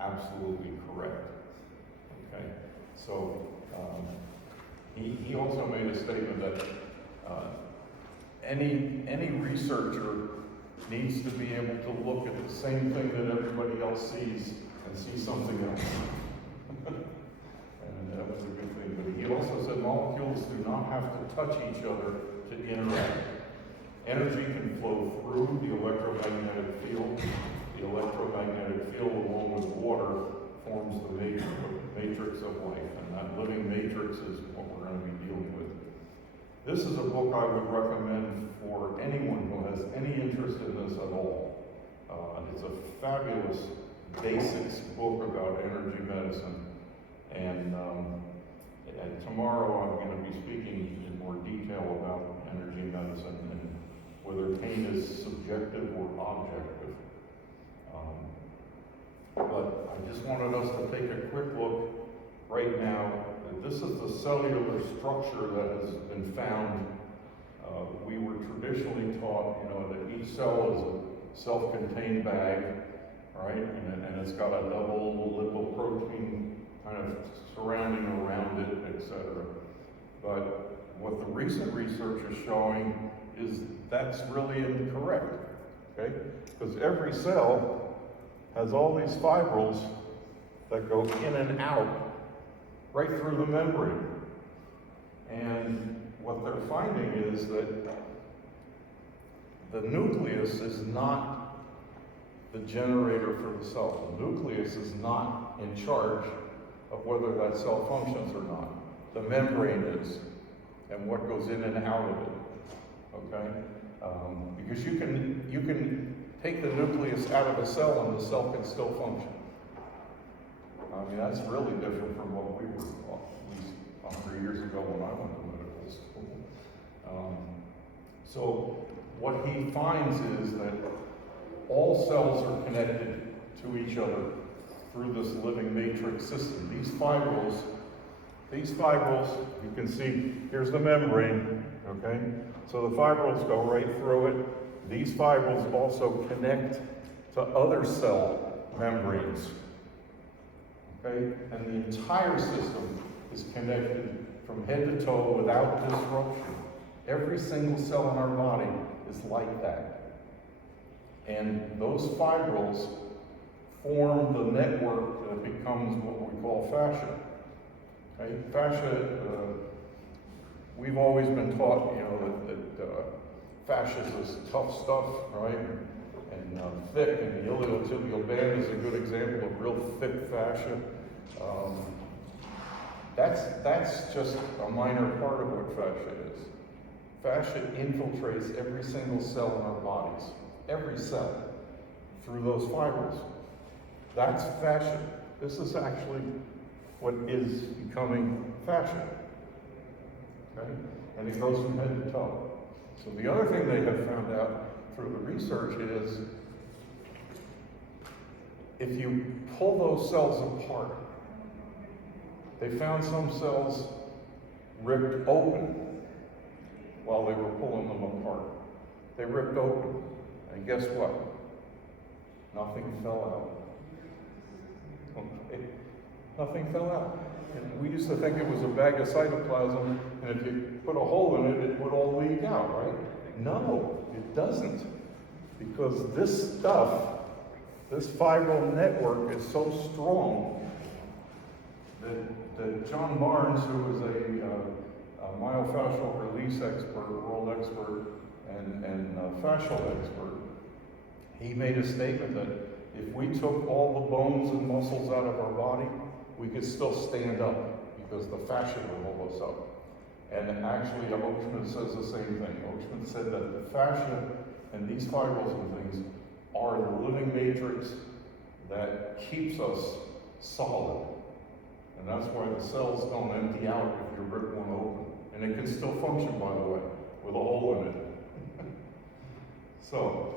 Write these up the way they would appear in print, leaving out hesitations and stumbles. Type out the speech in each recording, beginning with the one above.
absolutely correct. Okay, so he also made a statement that any researcher needs to be able to look at the same thing that everybody else sees and see something else. And that was a good thing. But he also said molecules do not have to touch each other to interact. Energy can flow through the electromagnetic field. The electromagnetic field, along with water, forms the matrix of life. And that living matrix is what we're going to be dealing with. This is a book I would recommend for anyone who has any interest in this at all. It's a fabulous basics book about energy medicine. And tomorrow I'm going to be speaking in more detail about energy medicine and whether pain is subjective or objective. But I just wanted us to take a quick look right now. This is the cellular structure that has been found. We were traditionally taught, that each cell is a self-contained bag, right? And it's got a double lipoprotein kind of surrounding around it, etc. But what the recent research is showing is that's really incorrect, okay? Because every cell has all these fibrils that go in and out right through the membrane. And what they're finding is that the nucleus is not the generator for the cell. The nucleus is not in charge of whether that cell functions or not. The membrane is, and what goes in and out of it, okay? Because you can take the nucleus out of a cell and the cell can still function. I mean, that's really different from what we were taught, at least 100 years ago when I went to medical school. So what he finds is that all cells are connected to each other through this living matrix system. These fibrils, you can see, here's the membrane, okay? So the fibrils go right through it. These fibrils also connect to other cell membranes, okay? And the entire system is connected from head to toe without disruption. Every single cell in our body is like that. And those fibrils form the network that becomes what we call fascia. Okay? Fascia, we've always been taught, that fascia is this tough stuff, right? And thick, and the iliotibial band is a good example of real thick fascia. That's just a minor part of what fascia is. Fascia infiltrates every single cell in our bodies, every cell, through those fibrils. That's fascia. This is actually what is becoming fascia. Okay? And it goes from head to toe. So the other thing they have found out through the research is if you pull those cells apart, they found some cells ripped open while they were pulling them apart. They ripped open, and guess what? Nothing fell out. Okay. Nothing fell out. And we used to think it was a bag of cytoplasm, and if you put a hole in it, it would all leak out, right? No, it doesn't. Because this stuff, this fibril network is so strong that John Barnes, who is a myofascial release expert, world expert, and fascial expert, he made a statement that if we took all the bones and muscles out of our body, we could still stand up because the fascia would hold us up. And actually, Oshman says the same thing. Oshman said that the fascia and these fibrils and things are the living matrix that keeps us solid. And that's why the cells don't empty out if you rip one open. And it can still function, by the way, with a hole in it. So,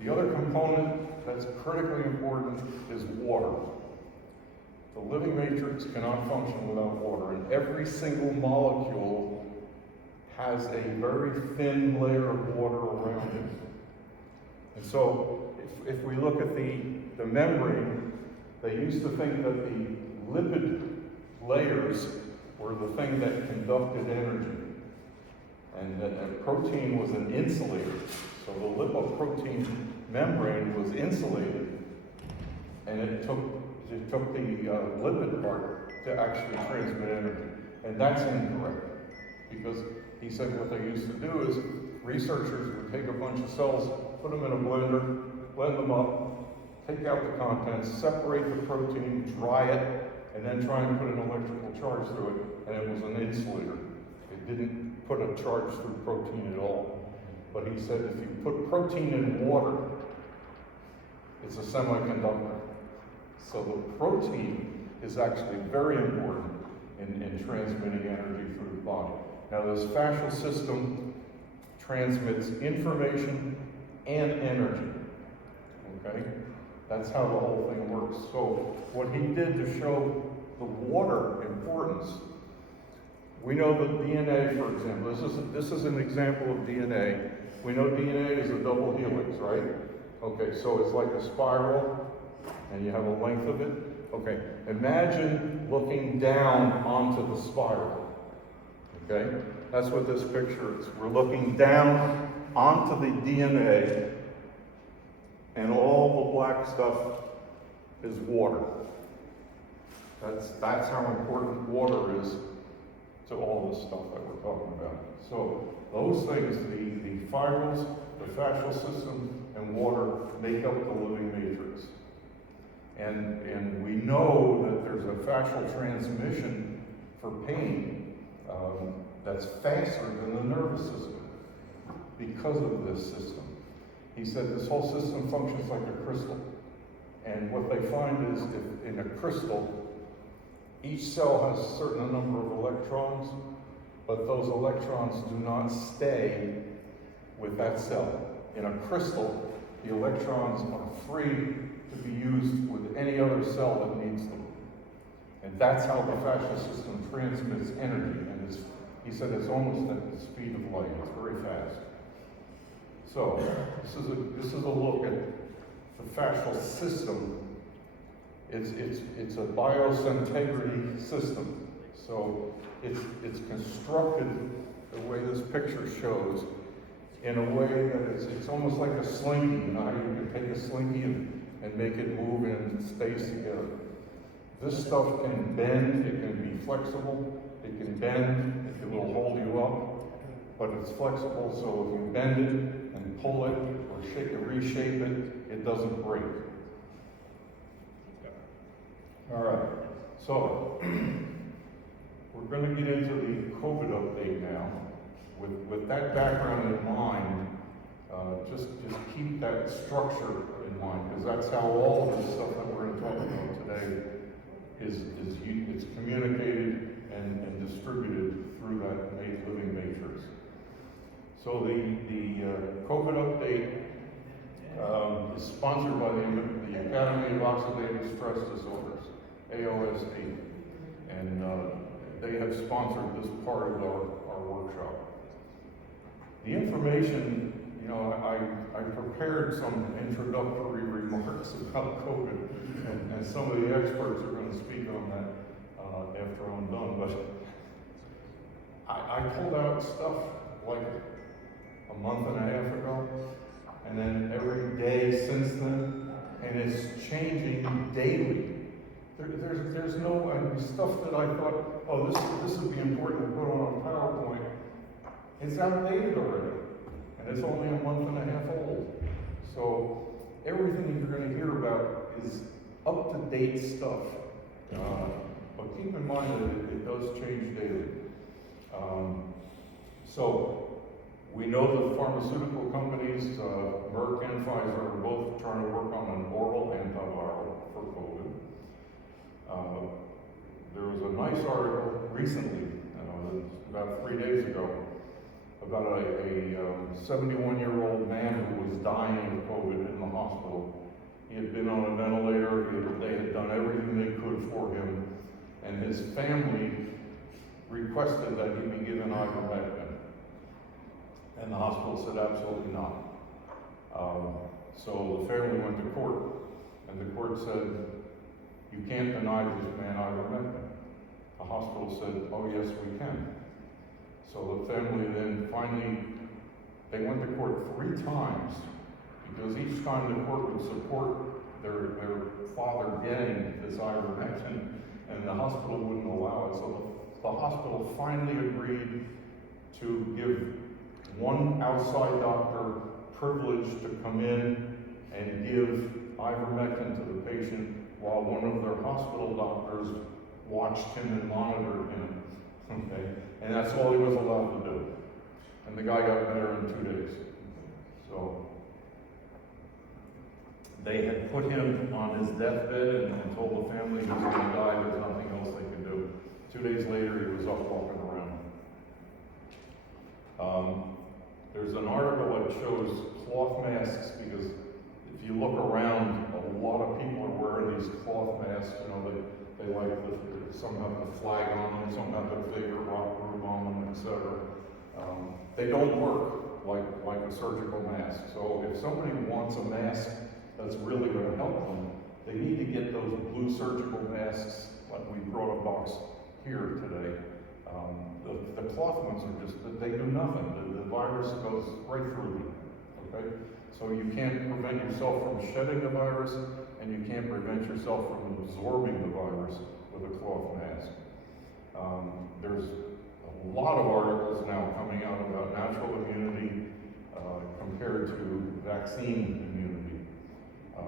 the other component that's critically important is water. The living matrix cannot function without water, and every single molecule has a very thin layer of water around it. And so, if we look at the membrane, They used to think that the lipid layers were the thing that conducted energy, and that protein was an insulator. So the lipoprotein membrane was insulated, and it took the lipid part to actually transmit energy. And that's incorrect, because he said what they used to do is researchers would take a bunch of cells, put them in a blender, blend them up, take out the contents, separate the protein, dry it, and then try and put an electrical charge through it, and it was an insulator. It didn't put a charge through protein at all. But he said if you put protein in water, it's a semiconductor. So the protein is actually very important in transmitting energy through the body. Now this fascial system transmits information and energy, okay? That's how the whole thing works. So what he did to show the water importance, we know that DNA, for example, this is an example of DNA. We know DNA is a double helix, right? Okay, so it's like a spiral, and you have a length of it. Okay, imagine looking down onto the spiral, okay? That's what this picture is. We're looking down onto the DNA, and all the black stuff is water. That's how important water is to all this stuff that we're talking about. So those things, the fibrils, the fascial system, and water make up the living matrix. And we know that there's a fascial transmission for pain that's faster than the nervous system because of this system. He said this whole system functions like a crystal. And what they find is if in a crystal, each cell has a certain number of electrons, but those electrons do not stay with that cell. In a crystal, the electrons are free to be used with any other cell that needs them. And that's how the fascial system transmits energy. And he said it's almost at the speed of light. It's very fast. So this is a look at the fascial system. It's a biocentegrity system. So it's constructed the way this picture shows, in a way that it's almost like a slinky. You know how you can take a slinky and make it move and it stays together. This stuff can bend, it can be flexible, it can bend, it will hold you up, but it's flexible, so if you bend it and pull it or reshape it, it doesn't break. All right, so we're going to get into the COVID update now. With that background in mind, just keep that structure in mind, because that's how all of this stuff that we're going to talk about today it's communicated and distributed through that living matrix. So the COVID update is sponsored by the Academy of Oxidative Stress Disorders, AOSD, and they have sponsored this part of our workshop. The information, you know, I prepared some introductory remarks about COVID, and some of the experts are going to speak on that after I'm done, but I pulled out stuff like a month and a half ago, and then every day since then, and it's changing daily. There's no stuff that I thought, oh, this would be important to put on a PowerPoint. It's outdated already, and it's only a month and a half old. So everything you're going to hear about is up-to-date stuff. But keep in mind that it does change daily. So we know the pharmaceutical companies, Merck and Pfizer, are both trying to work on an oral antiviral for COVID. There was a nice article recently, about 3 days ago, about a 71-year-old man who was dying of COVID in the hospital. He had been on a ventilator, they had done everything they could for him, and his family requested that he be given ivermectin. And the hospital said absolutely not. So the family went to court, and the court said, you can't deny this man ivermectin. The hospital said, oh yes, we can. So the family then finally, they went to court 3 times, because each time the court would support their father getting this ivermectin, and the hospital wouldn't allow it. So the hospital finally agreed to give one outside doctor privilege to come in and give ivermectin to the patient while one of their hospital doctors watched him and monitored him. Okay? And that's all he was allowed to do. And the guy got better in 2 days. So they had put him on his deathbed and told the family he was going to die, there's nothing else they could do. 2 days later, he was up walking around. There's an article that shows cloth masks, because if you look around, a lot of people are wearing these cloth masks. You know, they like some have the flag on them, some have their favorite rock group on them, etc. They don't work like a surgical mask. So if somebody wants a mask that's really going to help them, they need to get those blue surgical masks, like we brought a box here today. The cloth ones are just, they do nothing. The virus goes right through them, okay? So you can't prevent yourself from shedding the virus, and you can't prevent yourself from absorbing the virus with a cloth mask. There's a lot of articles now coming out about natural immunity compared to vaccine immunity.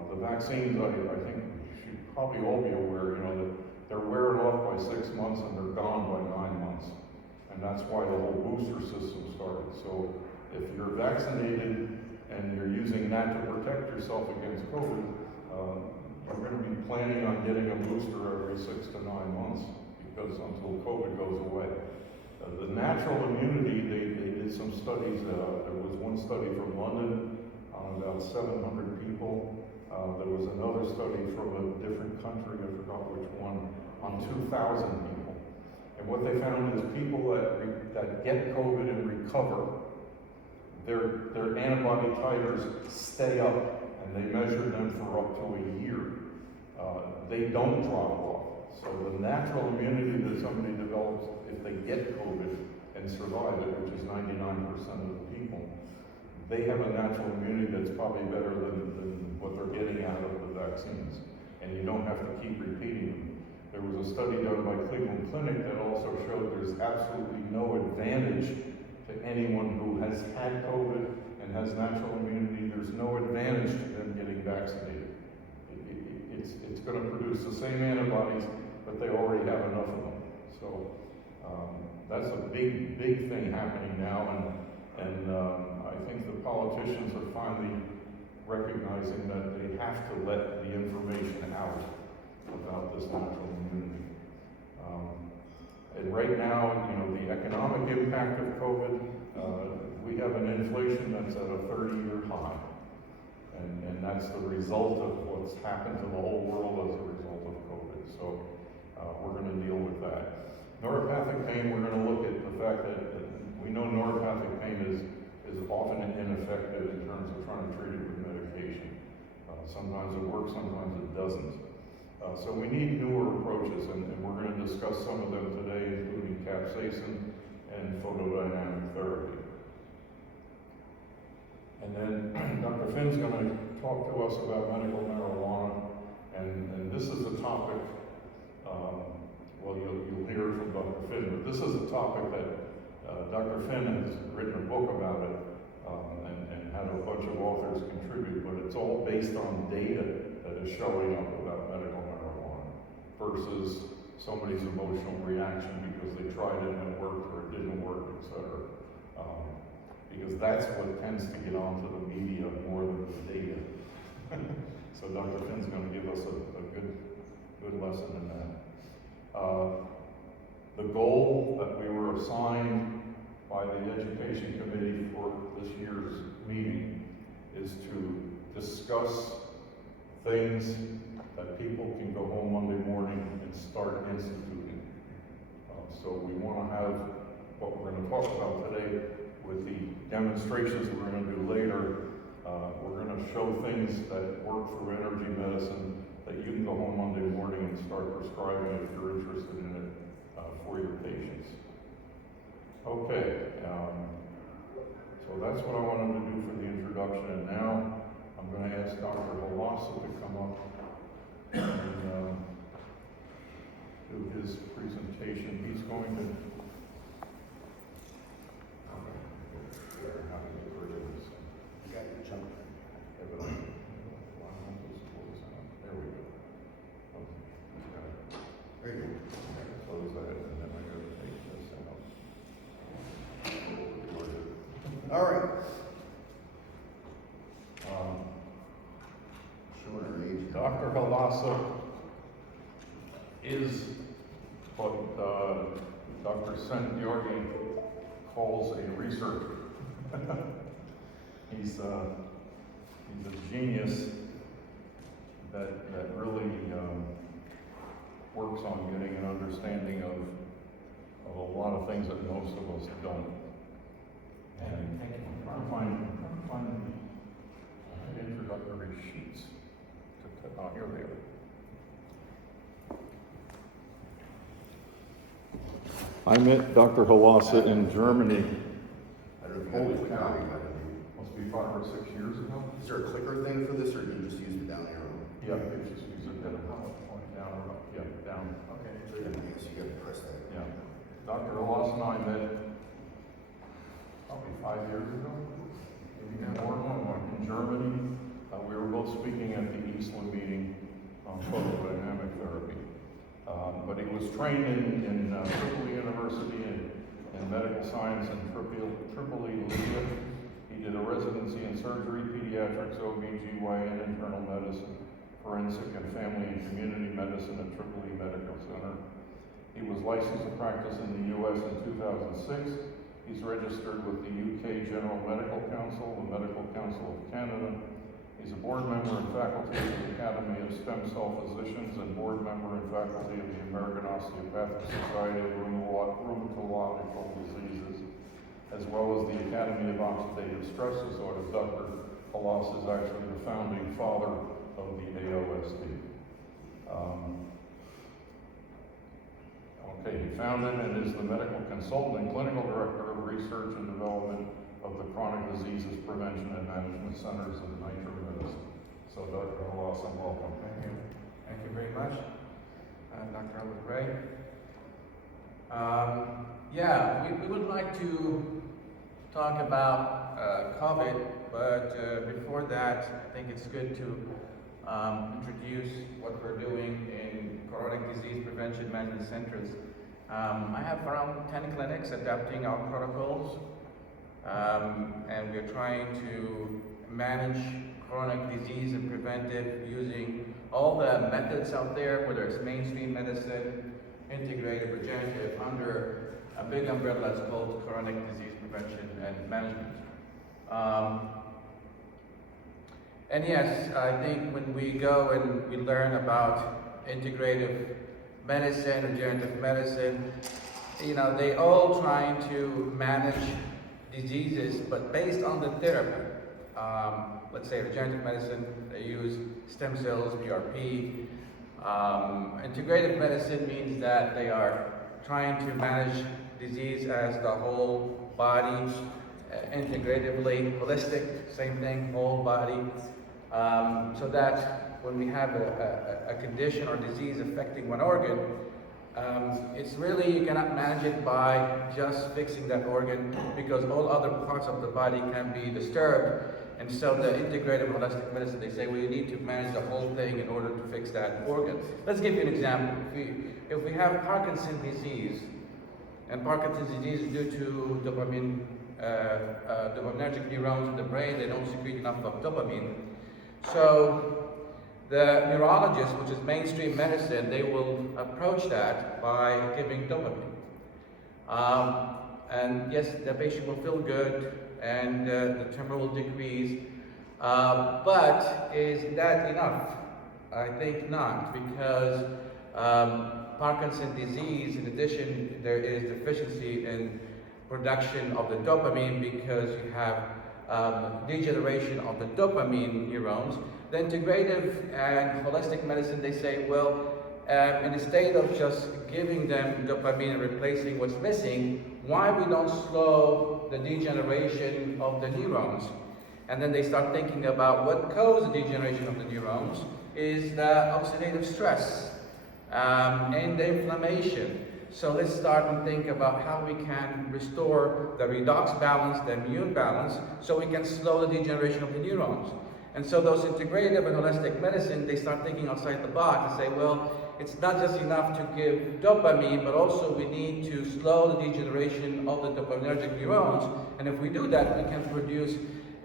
The vaccines, I think you should probably all be aware, you know, that they're wearing off by 6 months and they're gone by 9 months. And that's why the whole booster system started. So if you're vaccinated and you're using that to protect yourself against COVID, you're going to be planning on getting a booster every 6 to 9 months, because until COVID goes away. The natural immunity, they did some studies. There was one study from London on about 700 people. There was another study from a different country, I forgot which one, on 2,000 people. And what they found is people that get COVID and recover, their antibody titers stay up, and they measure them for up to a year. They don't drop off. So the natural immunity that somebody develops if they get COVID and survive it, which is 99% of the people, they have a natural immunity that's probably better than what they're getting out of the vaccines. And you don't have to keep repeating them. There was a study done by Cleveland Clinic that also showed there's absolutely no advantage to anyone who has had COVID and has natural immunity. There's no advantage to them getting vaccinated. It's going to produce the same antibodies, but they already have enough of them. So that's a big thing happening now, and I think the politicians are finally recognizing that they have to let the information out about this natural immunity. And right now, you know, the economic impact of COVID, we have an inflation that's at a 30-year high. And that's the result of what's happened to the whole world as a result of COVID. So we're going to deal with that. Neuropathic pain, we're going to look at the fact that we know neuropathic pain is often ineffective in terms of trying to treat it with medication. Sometimes it works, sometimes it doesn't. So we need newer approaches, and we're going to discuss some of them today, including capsaicin and photodynamic therapy. And then Dr. Finn's going to talk to us about medical marijuana, and this is a topic, well, you'll hear it from Dr. Finn, but this is a topic that Dr. Finn has written a book about it, and had a bunch of authors contribute, but it's all based on data that is showing up about medical marijuana versus somebody's emotional reaction because they tried it and it worked or it didn't work, etc. Because that's what tends to get onto the media more than the data. So Dr. Finn's going to give us a good lesson in that. The goal that we were assigned by the Education Committee for this year's meeting is to discuss things that people can go home Monday morning and start instituting. So we want to have what we're going to talk about today with the demonstrations we're going to do later. We're going to show things that work for energy medicine that you can go home Monday morning and and start prescribing if you're interested in it for your patients. Okay, so that's what I wanted to do for the introduction, and now I'm going to ask Dr. Halasa to come up and do his presentation. He's going to how to get rid of this. You got your jump. There we go. Very good. Close that, and then I gotta take this out. All right. Um, Showing our age. Dr. Halasa is what Dr. Sendiorgi calls a researcher. He's a genius that really works on getting an understanding of a lot of things that most of us don't. And I'm trying to find the introductory sheets. Here they are. I met Dr. Halasa in Germany. I don't know if you Holy have a cow. copy, but Must be 5 or 6 years ago. is there a clicker thing for this, or do you just use the down arrow? Yeah, they just use it down, down or up. Yeah, down. Okay. So yeah, so you got to press that. Yeah. Dr. Halasa and I met probably 5 years ago, maybe more, in Germany. We were both speaking at the Eastland meeting on photodynamic therapy. But he was trained in Tripoli University in medical science in Tripoli, Libya. He did a residency in surgery, pediatrics, OB/GYN, internal medicine, forensic and family and community medicine at Tripoli Medical Center. He was licensed to practice in the U.S. in 2006. He's registered with the UK General Medical Council, the Medical Council of Canada. He's a board member and faculty of the Academy of Stem Cell Physicians and board member and faculty of the American Osteopathic Society of Rheumatological Diseases, as well as the Academy of Oxidative Stress Disorders. Dr. Halasa is actually the founding father of the AOSD. He founded and is the medical consultant and clinical director of research and development of the Chronic Diseases Prevention and Management Centers of Nitro Medicine. So Dr. Halasa, welcome. Thank you. Thank you very much, Dr. Albert Gray. We would like to talk about COVID, but before that, I think it's good to introduce what we're doing in chronic disease prevention management centers. I have around 10 clinics adapting our protocols, and we're trying to manage chronic disease and preventive using all the methods out there, whether it's mainstream medicine, integrated, regenerative, under a big umbrella that's called chronic disease prevention and management. And yes, I think when we go and we learn about integrative medicine, regenerative medicine, they all trying to manage diseases, but based on the therapy. Let's say regenerative medicine, they use stem cells, PRP. Integrative medicine means that they are trying to manage disease as the whole body, integratively, holistic, same thing, whole body. So that when we have a condition or disease affecting one organ, it's really, you cannot manage it by just fixing that organ, because all other parts of the body can be disturbed. And so the integrative holistic medicine, they say, well, you need to manage the whole thing in order to fix that organ. Let's give you an example. If we have Parkinson's disease, and Parkinson's disease is due to dopaminergic neurons in the brain, they don't secrete enough of dopamine. So the neurologist, which is mainstream medicine, they will approach that by giving dopamine. And yes, the patient will feel good, and the tumor will decrease. But is that enough? I think not, because Parkinson's disease, in addition, there is deficiency in production of the dopamine, because you have degeneration of the dopamine neurons. The integrative and holistic medicine, they say, well, instead of just giving them dopamine and replacing what's missing, why we don't slow the degeneration of the neurons. And then they start thinking about what causes the degeneration of the neurons is the oxidative stress and the inflammation. So let's start and think about how we can restore the redox balance, the immune balance, so we can slow the degeneration of the neurons. And so those integrative and holistic medicine, they start thinking outside the box and say, well, it's not just enough to give dopamine, but also we need to slow the degeneration of the dopaminergic neurons. And if we do that, we can produce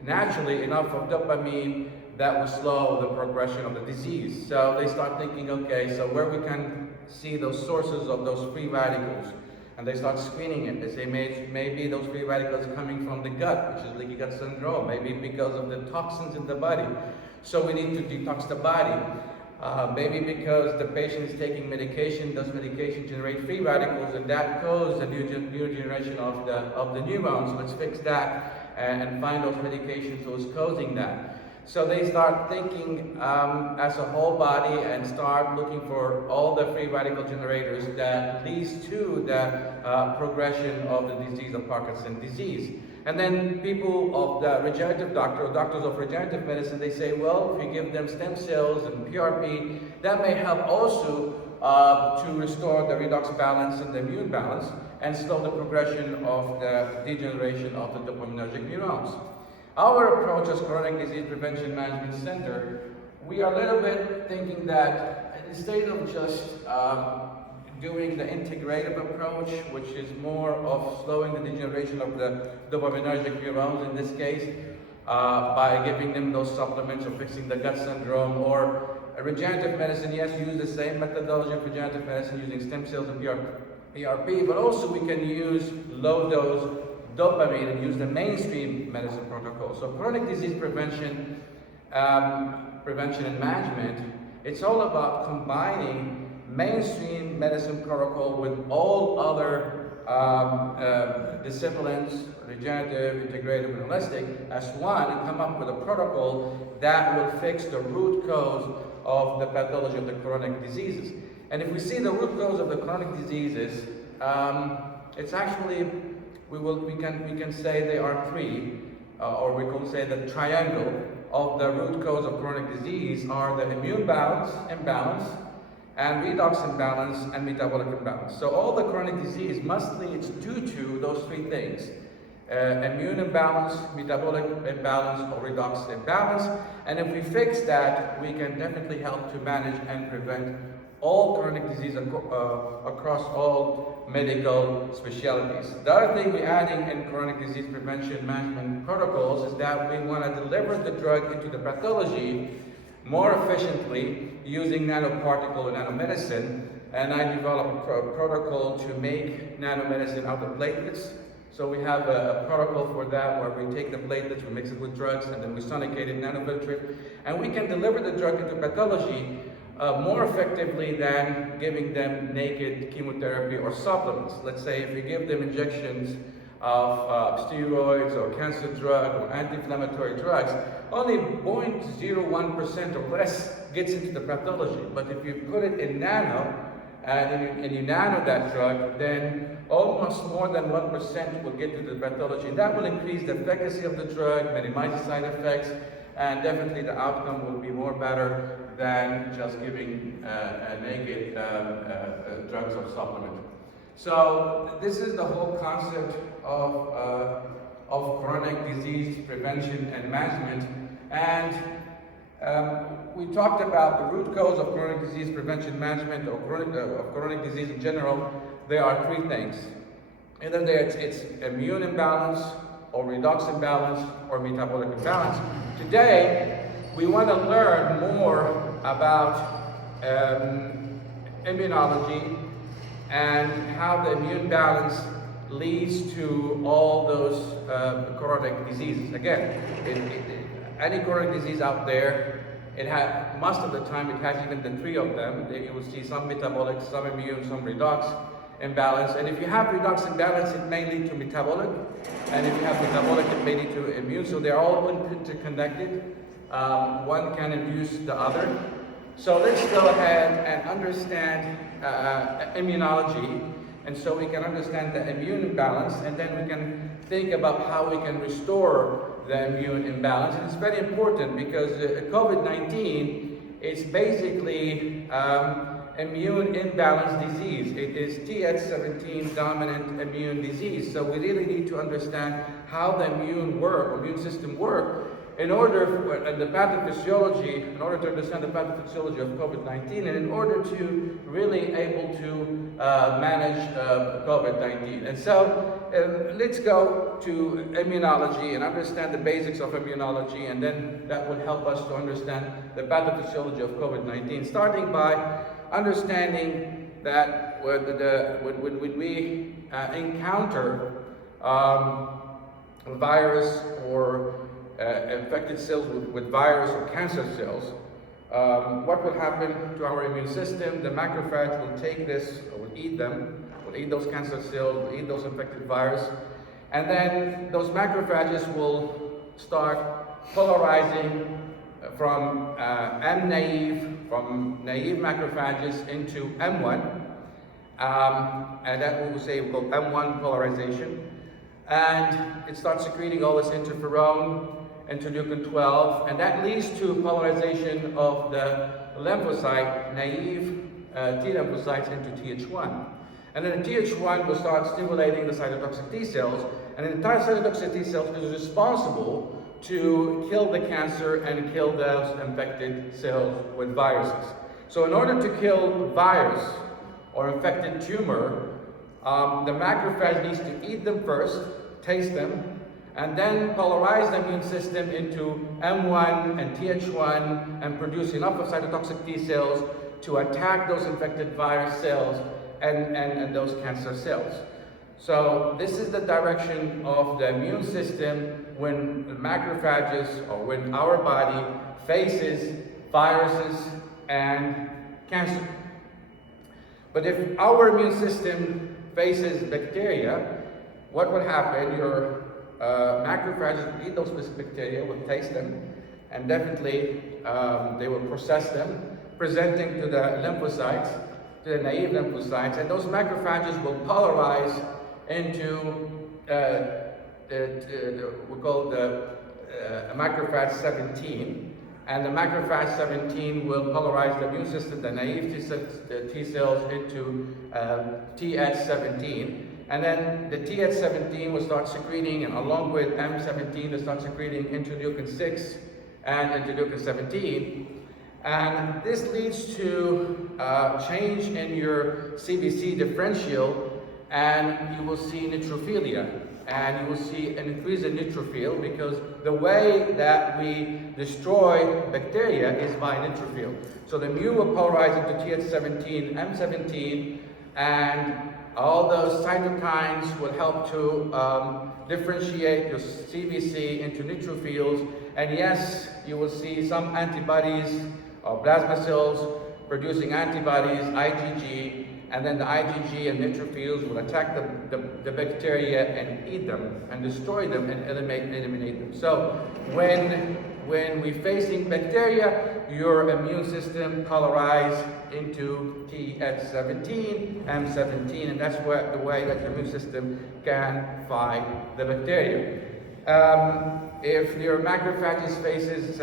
naturally enough of dopamine that will slow the progression of the disease. So they start thinking, okay, so where we can see those sources of those free radicals, and they start screening it. They say maybe those free radicals are coming from the gut, which is leaky gut syndrome, maybe because of the toxins in the body. So we need to detox the body. Maybe because the patient is taking medication, those medications generate free radicals, and that causes a neurodegeneration of the neurons. Let's fix that and find those medications that was causing that. So they start thinking as a whole body and start looking for all the free radical generators that leads to the progression of the disease of Parkinson's disease. And then people of the regenerative doctor, or doctors of regenerative medicine, they say, well, if you give them stem cells and PRP, that may help also to restore the redox balance and the immune balance and slow the progression of the degeneration of the dopaminergic neurons. Our approach as Chronic Disease Prevention Management Center, we are a little bit thinking that instead of just doing the integrative approach, which is more of slowing the degeneration of the dopaminergic neurons in this case, by giving them those supplements or fixing the gut syndrome, or regenerative medicine, yes, use the same methodology of regenerative medicine using stem cells and PRP, but also we can use low dose dopamine and use the mainstream medicine protocol. So chronic disease prevention and management, it's all about combining mainstream medicine protocol with all other disciplines, regenerative, integrative, and holistic, as one, and come up with a protocol that will fix the root cause of the pathology of the chronic diseases. And if we see the root cause of the chronic diseases, it's actually we can say they are three, or we can say the triangle of the root cause of chronic disease are the immune imbalance, and redox imbalance, and metabolic imbalance. So all the chronic disease, mostly it's due to those three things. Immune imbalance, metabolic imbalance, or redox imbalance. And if we fix that, we can definitely help to manage and prevent all chronic disease across all medical specialties. The other thing we're adding in chronic disease prevention management protocols is that we want to deliver the drug into the pathology more efficiently using nanoparticle or nanomedicine. And I developed a protocol to make nanomedicine out of platelets. So we have a protocol for that where we take the platelets, we mix it with drugs, and then we sonicate it, nanofiltrate, and we can deliver the drug into pathology more effectively than giving them naked chemotherapy or supplements. Let's say if you give them injections of steroids or cancer drug or anti-inflammatory drugs, only 0.01% or less gets into the pathology. But if you put it in nano, and you nano that drug, then almost more than 1% will get to the pathology. And that will increase the efficacy of the drug, minimize the side effects, and definitely the outcome will be more better than just giving a naked drugs or supplement. So this is the whole concept of chronic disease prevention and management. And we talked about the root cause of chronic disease prevention management, or chronic disease in general. There are three things. Either it's immune imbalance, or redox imbalance, or metabolic imbalance. Today, we want to learn more about immunology and how the immune balance leads to all those chronic diseases. Again, any chronic disease out there, most of the time it has even the three of them. You will see some metabolic, some immune, some redox imbalance. And if you have redox imbalance, it may lead to metabolic. And if you have metabolic, it may lead to immune. So they're all interconnected. One can induce the other. So let's go ahead and understand immunology, and so we can understand the immune imbalance, and then we can think about how we can restore the immune imbalance. And it's very important because COVID-19 is basically immune imbalance disease. It is Th17 dominant immune disease. So we really need to understand how the immune system works in order to understand the pathophysiology of COVID-19, and in order to really able to manage COVID-19. And so let's go to immunology and understand the basics of immunology, and then that will help us to understand the pathophysiology of COVID-19, starting by understanding that when we encounter a virus or infected cells with virus or cancer cells, what will happen to our immune system? The macrophage will take this, or will eat them, will eat those cancer cells, will eat those infected virus, and then those macrophages will start polarizing from naive macrophages into M1, and that we will say we call M1 polarization, and it starts secreting all this interferon, interleukin 12, and that leads to polarization of the lymphocyte, naive T lymphocytes into Th1. And then the Th1 will start stimulating the cytotoxic T cells, and the entire cytotoxic T cells is responsible to kill the cancer and kill those infected cells with viruses. So in order to kill virus or infected tumor, the macrophage needs to eat them first, taste them, and then polarize the immune system into M1 and Th1 and produce enough of cytotoxic T cells to attack those infected virus cells and those cancer cells. So this is the direction of the immune system when the macrophages, or when our body faces viruses and cancer. But if our immune system faces bacteria, what will happen? Your macrophages will eat those bacteria, will taste them, and definitely they will process them, presenting to the lymphocytes, to the naive lymphocytes, and those macrophages will polarize into we call the macrophage 17, and the macrophage 17 will polarize the immune system, the naive T cells into Th17, and then the Th17 will start secreting, and along with M17 will start secreting interleukin 6 and interleukin 17, and this leads to change in your CBC differential, and you will see neutrophilia, and you will see an increase in neutrophil, because the way that we destroy bacteria is by neutrophil. So the immune will polarize into Th17, M17, and all those cytokines will help to differentiate your CBC into neutrophils, and yes, you will see some antibodies or plasma cells producing antibodies, IgG, and then the IgG and neutrophils will attack the bacteria and eat them and destroy them and eliminate them. So when we're facing bacteria, your immune system polarizes into Th17, M17, and that's the way that your immune system can fight the bacteria. If your macrophages faces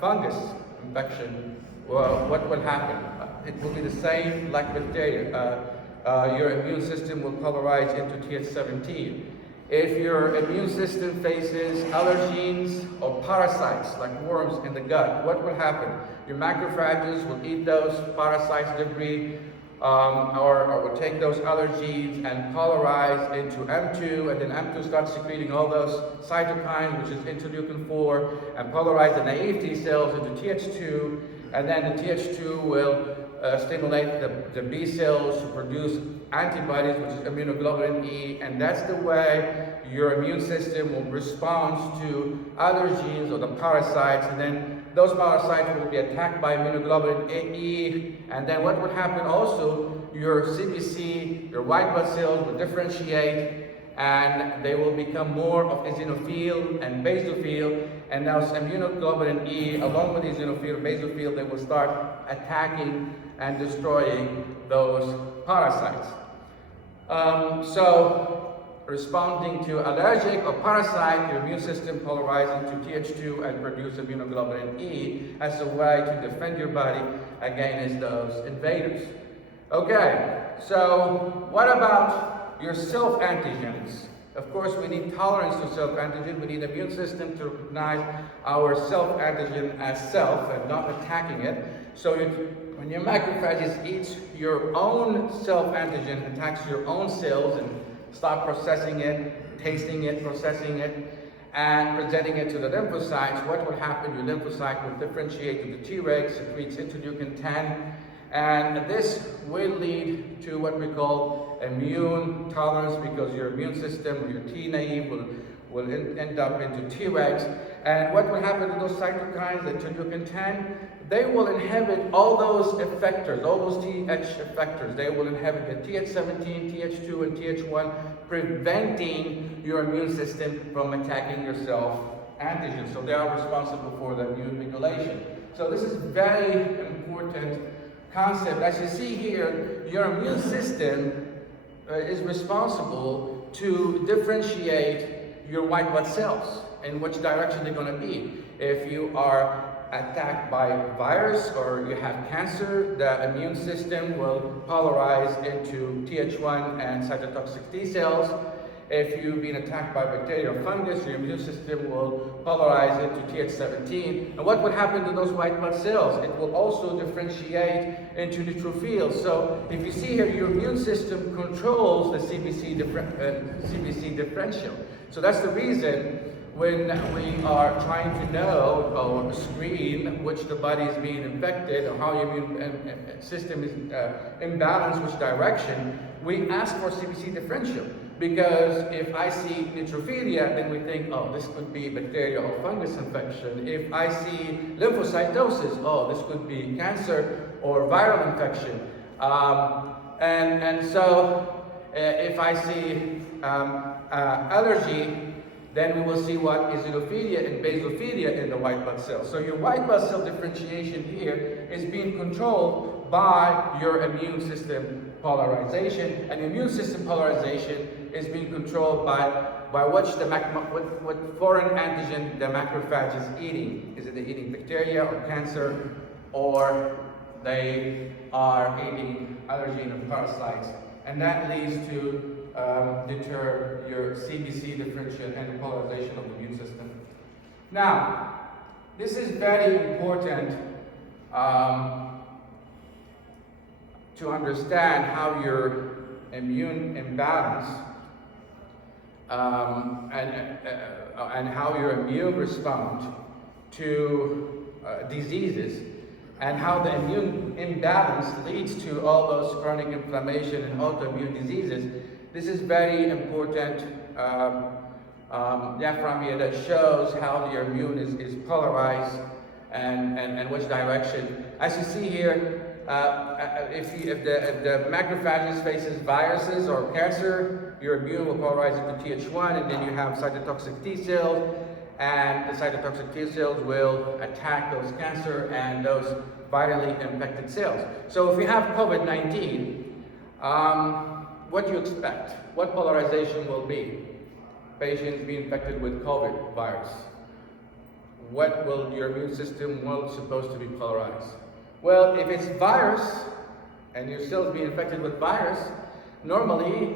fungus infection, well, what will happen? It will be the same like bacteria. Your immune system will polarize into Th17. If your immune system faces allergens or parasites like worms in the gut, what will happen? Your macrophages will eat those parasites, debris, or will take those allergens and polarize into M2, and then M2 starts secreting all those cytokines, which is interleukin 4, and polarize the naive T cells into Th2, and then the Th2 will stimulate the B cells to produce antibodies, which is immunoglobulin E, and that's the way your immune system will respond to allergens or the parasites, and then those parasites will be attacked by immunoglobulin E, and then what would happen also, your CBC, your white blood cells will differentiate, and they will become more of eosinophil and basophil, and now immunoglobulin E, along with eosinophil, basophil, they will start attacking and destroying those parasites. So, responding to allergic or parasite, your immune system polarizes into Th2 and produce immunoglobulin E as a way to defend your body against those invaders. Okay, so what about your self-antigens? Of course, we need tolerance to self-antigen. We need the immune system to recognize our self-antigen as self and not attacking it. So when your macrophages eat your own self-antigen, attacks your own cells and start processing it, tasting it, processing it, and presenting it to the lymphocytes, what will happen? Your lymphocyte will differentiate to the Tregs, secretes interleukin 10, and this will lead to what we call immune tolerance, because your immune system, or your T naive, will end up into Tregs. And what will happen to those cytokines, the interleukin 10? They will inhibit all those effectors, all those Th effectors. They will inhibit the Th17, Th2, and Th1, preventing your immune system from attacking your self-antigen. So they are responsible for the immune regulation. So this is very important concept. As you see here, your immune system is responsible to differentiate your white blood cells in which direction they're going to be. If you are attacked by virus or you have cancer, the immune system will polarize into Th1 and cytotoxic T cells. If you've been attacked by bacteria or fungus, your immune system will polarize into Th17. And what will happen to those white blood cells? It will also differentiate into neutrophils. So if you see here, your immune system controls the CBC differential. So that's the reason when we are trying to know or screen which the body is being infected or how your immune system is imbalanced, which direction, we ask for CBC differential. Because if I see neutrophilia, then we think, oh, this could be bacterial or fungus infection. If I see lymphocytosis, oh, this could be cancer or viral infection. And so if I see allergy, then we will see what eosinophilia and basophilia in the white blood cells. So your white blood cell differentiation here is being controlled by your immune system polarization, and immune system polarization is being controlled by what foreign antigen the macrophage is eating. Is it eating bacteria or cancer, or they are eating allergen or parasites? And that leads to deter your CBC differentiation and the polarization of the immune system. Now, this is very important to understand how your immune imbalance and how your immune response to diseases, and how the immune imbalance leads to all those chronic inflammation and autoimmune diseases. This is very important diagram here that shows how your immune is polarized and which direction. As you see here, if the macrophages faces viruses or cancer, your immune will polarize into Th1, and then you have cytotoxic T cells, and the cytotoxic T cells will attack those cancer and those virally infected cells. So if you have COVID-19, what do you expect? What polarization will be? Patients be infected with COVID virus. What will your immune system supposed to be polarized? Well, if it's virus, and your cells be infected with virus, normally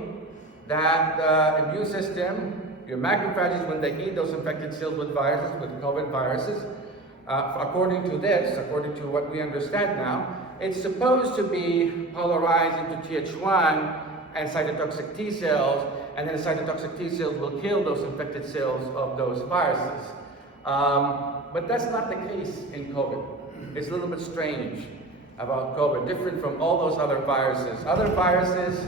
that immune system, your macrophages, when they eat those infected cells with viruses, with COVID viruses, according to what we understand now, it's supposed to be polarized into Th1 and cytotoxic T cells, and then the cytotoxic T cells will kill those infected cells of those viruses. But that's not the case in COVID. It's a little bit strange about COVID, different from all those other viruses. Other viruses,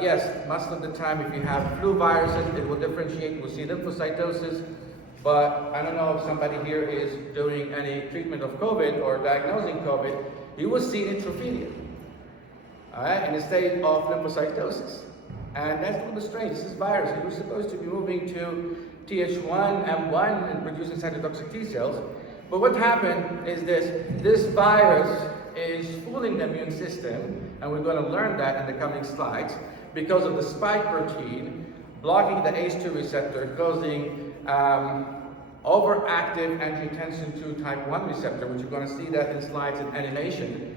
yes, most of the time if you have flu viruses, it will differentiate, we'll see lymphocytosis, but I don't know if somebody here is doing any treatment of COVID or diagnosing COVID, you will see neutrophilia, all right, in a state of lymphocytosis. And that's a little bit strange. This is virus. You're supposed to be moving to Th1, M1, and producing cytotoxic T cells. But what happened is this virus is fooling the immune system, and we're going to learn that in the coming slides, because of the spike protein blocking the ACE2 receptor, causing overactive angiotensin 2 type 1 receptor, which you're going to see that in slides and animation.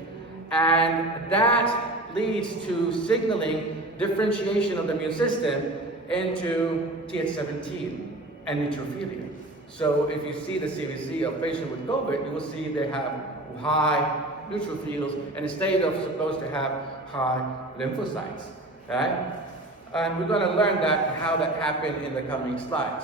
And that leads to signaling differentiation of the immune system into Th17 and neutrophilia. So if you see the CBC of patients with COVID, you will see they have high neutrophils and instead of supposed to have high lymphocytes. Right? And we're going to learn that how that happened in the coming slides.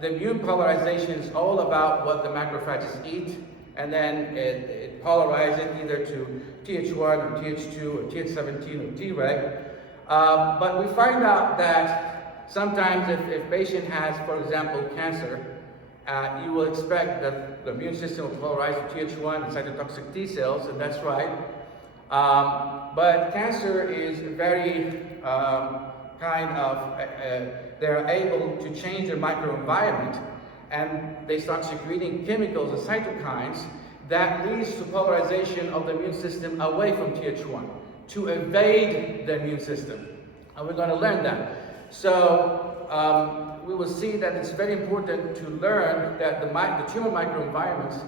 The immune polarization is all about what the macrophages eat, and then it polarizes it either to Th1 or Th2 or Th17 or Treg. But we find out that sometimes if patient has, for example, cancer, you will expect that the immune system will polarize to Th1 and cytotoxic T cells, and that's right. But cancer is very they're able to change their microenvironment, and they start secreting chemicals and cytokines that leads to polarization of the immune system away from Th1 to evade the immune system. And we're going to learn that. So we will see that it's very important to learn that the tumor microenvironments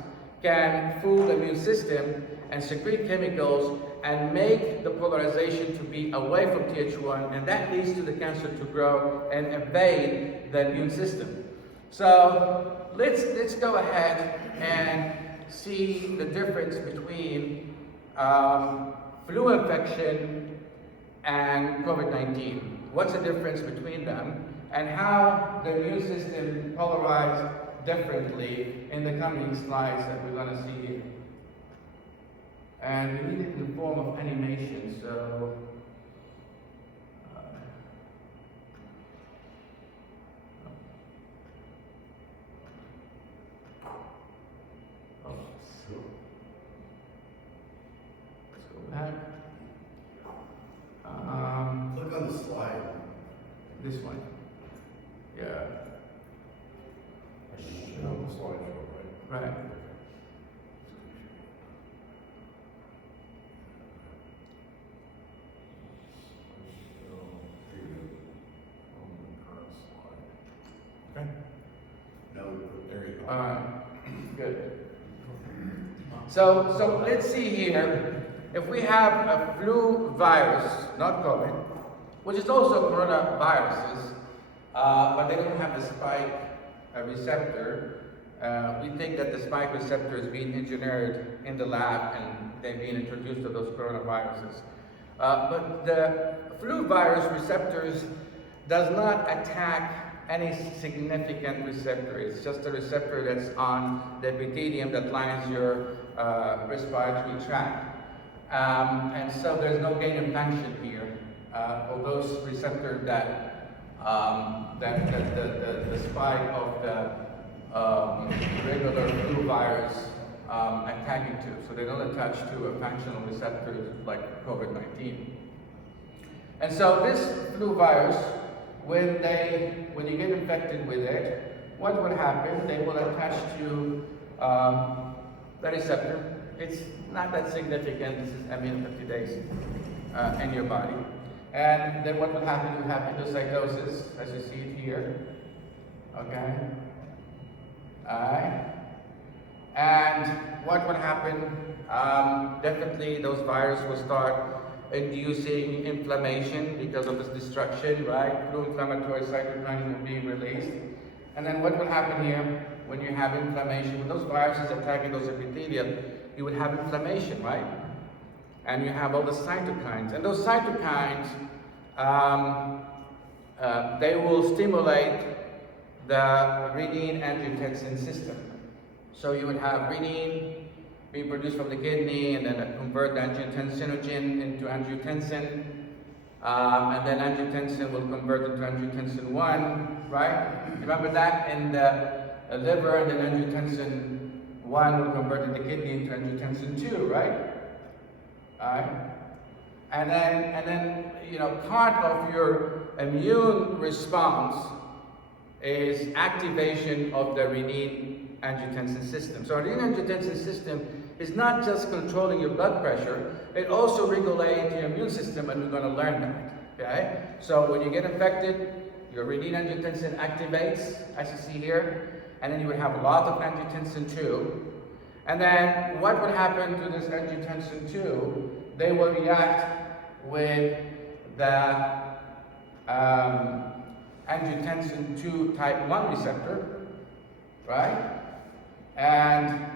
can fool the immune system and secrete chemicals and make the polarization to be away from Th1, and that leads to the cancer to grow and evade the immune system. So let's go ahead and see the difference between flu infection and COVID-19. What's the difference between them, and how the immune system polarized differently in the coming slides that we're going to see here. And we need it in the form of animation, so let's go back. Click on the slide. This one. Yeah. I should have the slideshow, right? Right. Okay. No, There you go. All right. Good. So let's see here. If we have a flu virus, not COVID, which is also coronaviruses, but they don't have the spike receptor. We think that the spike receptor is being engineered in the lab and they're being introduced to those coronaviruses. But the flu virus receptors does not attack any significant receptor. It's just a receptor that's on the epithelium that lines your respiratory tract. And so there's no gain of function here for those receptors that the spike of the regular flu virus attacking to. So they don't attach to a functional receptor like COVID-19. And so this flu virus, when you get infected with it, what will happen? They will attach to the receptor. It's not that significant. This is 50 days in your body. And then what will happen? You have endocytosis, as you see it here. Okay? Alright? And what would happen? Definitely those viruses will start inducing inflammation because of this destruction, right? Pro-inflammatory cytokines will be released. And then what will happen here when you have inflammation? When those viruses attacking those epithelium, you would have inflammation, right? And you have all the cytokines. And those cytokines, they will stimulate the Renin-Angiotensin System. So you would have renin being produced from the kidney, and then convert the angiotensinogen into angiotensin, and then angiotensin will convert into angiotensin 1, right? Remember that in the liver, and then angiotensin 1 will convert in the kidney into angiotensin 2, right? Alright? And then part of your immune response is activation of the renin-angiotensin system. So renin-angiotensin system is not just controlling your blood pressure, it also regulates your immune system, and we're going to learn that. Okay? So when you get infected, your renin-angiotensin activates, as you see here, and then you would have a lot of angiotensin 2. And then what would happen to this angiotensin 2? They will react with the angiotensin 2 type 1 receptor, right? And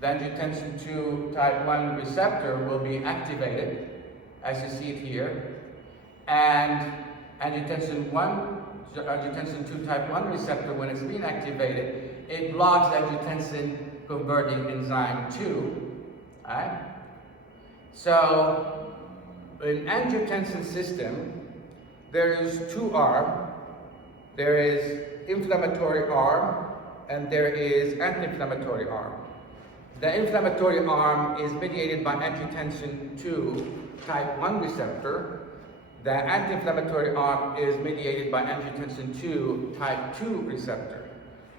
the angiotensin 2 type 1 receptor will be activated, as you see it here. And angiotensin 2 type 1 receptor, when it's being activated, it blocks angiotensin converting enzyme 2. Right? So, in angiotensin system, there is two arms. There is inflammatory arm and there is anti-inflammatory arm. The inflammatory arm is mediated by angiotensin 2 type 1 receptor. The anti-inflammatory arm is mediated by angiotensin 2 type 2 receptor.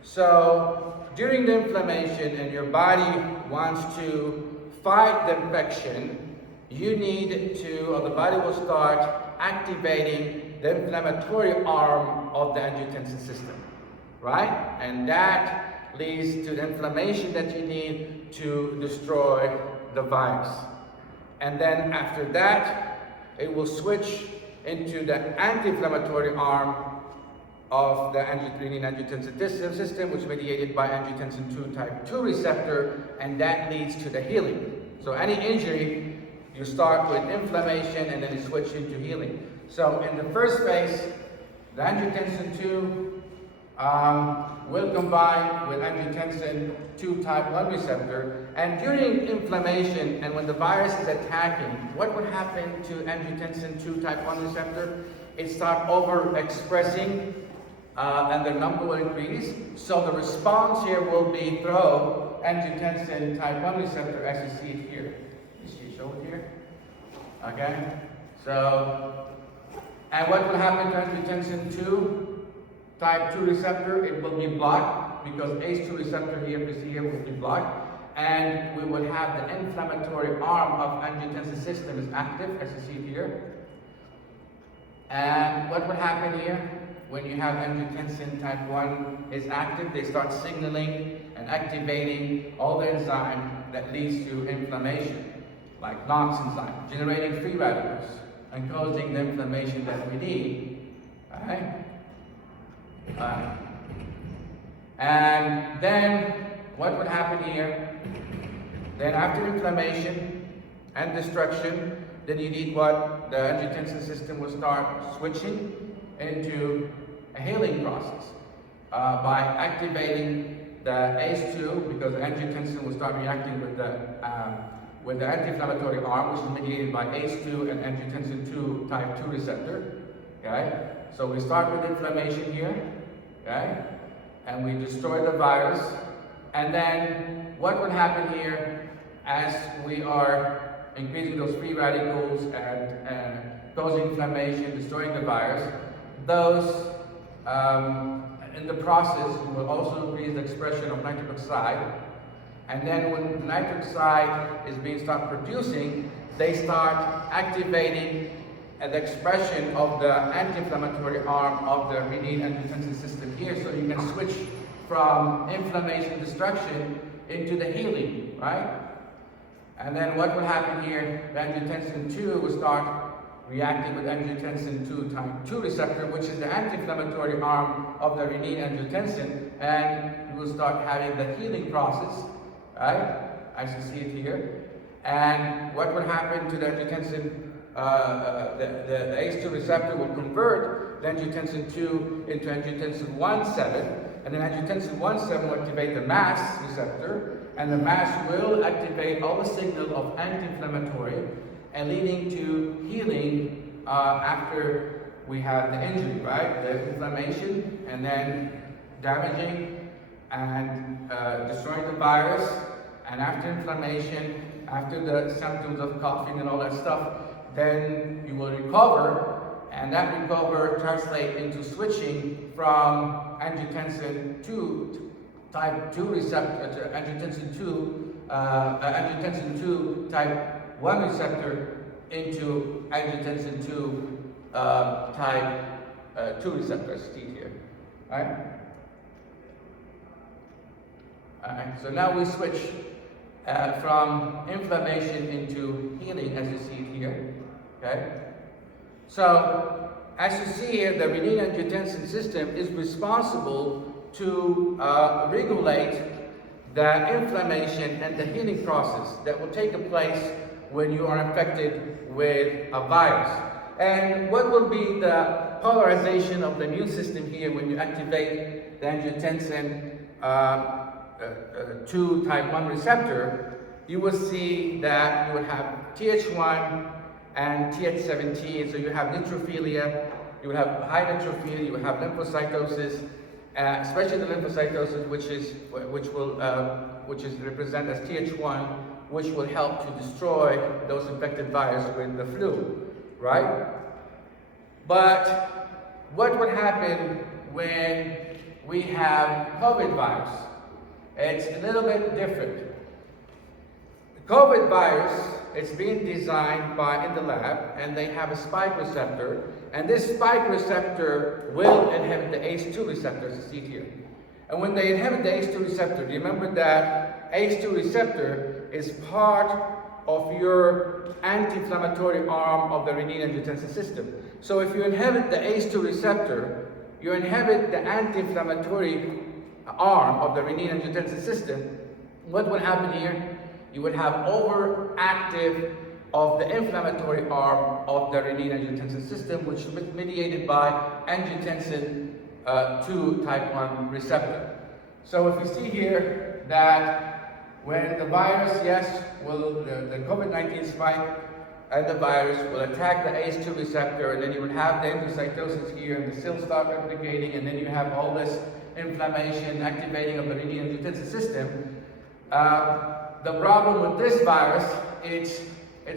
So during the inflammation and your body wants to fight the infection, you need to, or the body will start activating the inflammatory arm of the angiotensin system, right? And that leads to the inflammation that you need to destroy the virus. And then after that, it will switch into the anti-inflammatory arm of the renin-angiotensin system, which is mediated by angiotensin 2 type 2 receptor, and that leads to the healing. So any injury, you start with inflammation and then you switch into healing. So in the first phase, the angiotensin 2 will combine with angiotensin 2 type 1 receptor, and during inflammation and when the virus is attacking, what would happen to angiotensin 2 type 1 receptor? It starts overexpressing and the number will increase. So the response here will be through angiotensin type 1 receptor, as you see it here. You see it show it here? Okay? So, and what will happen to angiotensin 2 type 2 receptor? It will be blocked because ACE2 receptor here, you see here, will be blocked. And we will have the inflammatory arm of angiotensin system is active, as you see it here. And what would happen here? When you have angiotensin type 1 is active, they start signaling and activating all the enzyme that leads to inflammation, like NOx enzyme, generating free radicals and causing the inflammation that we need. Alright? And then what would happen here? Then after inflammation and destruction, then you need what? The angiotensin system will start switching into a healing process by activating the ACE2, because angiotensin will start reacting with the anti-inflammatory arm, which is mediated by ACE2 and angiotensin 2 type 2 receptor. Okay, so we start with inflammation here. Okay, and we destroy the virus, and then what would happen here as we are increasing those free radicals and causing inflammation, destroying the virus? Those, in the process, we will also increase the expression of nitric oxide. And then when nitric oxide is being start producing, they start activating the expression of the anti-inflammatory arm of the renin-angiotensin system here, so you can switch from inflammation destruction into the healing, right? And then what will happen here? The angiotensin 2 will start reacting with angiotensin 2 type 2 receptor, which is the anti-inflammatory arm of the renin-angiotensin, and you will start having the healing process, right? As you see it here. And what will happen to the angiotensin? The ACE2 receptor will convert the angiotensin 2 into angiotensin 1,7, and then angiotensin 1,7 will activate the MAS receptor, and the MAS will activate all the signal of anti-inflammatory and leading to healing after we have the injury, right? The inflammation, and then damaging and destroying the virus, and after inflammation, after the symptoms of coughing and all that stuff, then you will recover And that recover translates into switching from angiotensin 2 type 2 receptor to angiotensin 2 type 1 receptor into angiotensin 2 type 2 receptor, as seen here. Alright? Alright, so now we switch from inflammation into healing, as you see it here. Okay? So, as you see here, the Renin-Angiotensin System is responsible to regulate the inflammation and the healing process that will take place when you are infected with a virus. And what will be the polarization of the immune system here when you activate the angiotensin 2 type 1 receptor? You will see that you will have Th1 and Th17, so you have neutrophilia, you will have high neutrophilia, you will have lymphocytosis, especially the lymphocytosis, which is represented as Th1, which will help to destroy those infected virus with the flu, right? But what would happen when we have COVID virus? It's a little bit different. The COVID virus, it's being designed in the lab, and they have a spike receptor, and this spike receptor will inhibit the ACE2 receptor, as you see here. And when they inhibit the ACE2 receptor, remember that ACE2 receptor is part of your anti-inflammatory arm of the renin-angiotensin system. So if you inhibit the ACE2 receptor, you inhibit the anti-inflammatory arm of the renin-angiotensin system. What would happen here? You would have overactive of the inflammatory arm of the renin-angiotensin system, which is mediated by angiotensin 2 type 1 receptor. So if you see here that when the virus, yes, the COVID-19 spike and the virus will attack the ACE2 receptor, and then you would have the endocytosis here, and the cells start replicating, and then you have all this inflammation, activating of the renin-angiotensin system. The problem with this virus, it's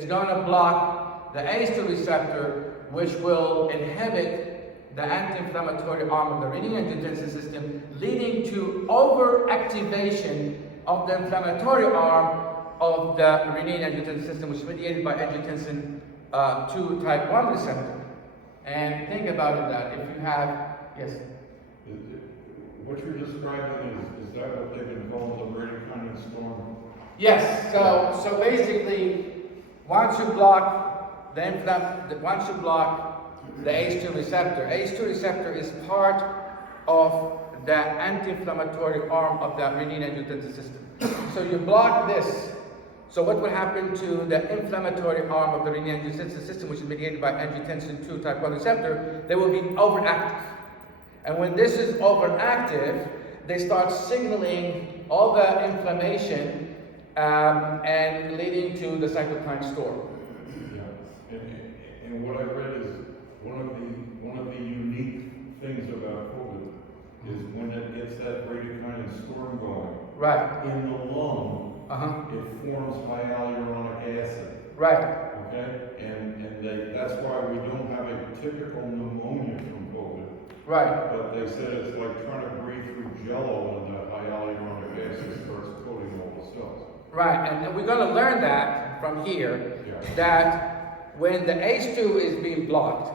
going to block the ACE2 receptor, which will inhibit the anti-inflammatory arm of the renin-angiotensin system, leading to overactivation of the inflammatory arm of the renin-angiotensin system, which is mediated by angiotensin 2 type 1 receptor. And think about it that if you have, yes? What you're describing is that what they've been calling the bradykinin storm? Yes, so basically, once you block the ACE2 receptor, ACE2 receptor is part of the anti-inflammatory arm of the renin-angiotensin system. So you block this. So what will happen to the inflammatory arm of the renin-angiotensin system, which is mediated by angiotensin 2 type 1 receptor? They will be overactive. And when this is overactive, they start signaling all the inflammation and leading to the cytokine storm. Yeah, and what I read is one of the unique things about COVID is when it gets that bradykinin storm going. Right. In the lung, it forms hyaluronic acid. Right. Okay, and that's why we don't have a typical pneumonia from COVID. Right. But they said it's like trying to breathe through jello when the hyaluronic acid starts coating all the cells. Right, and we're going to learn that from here, that when the ACE2 is being blocked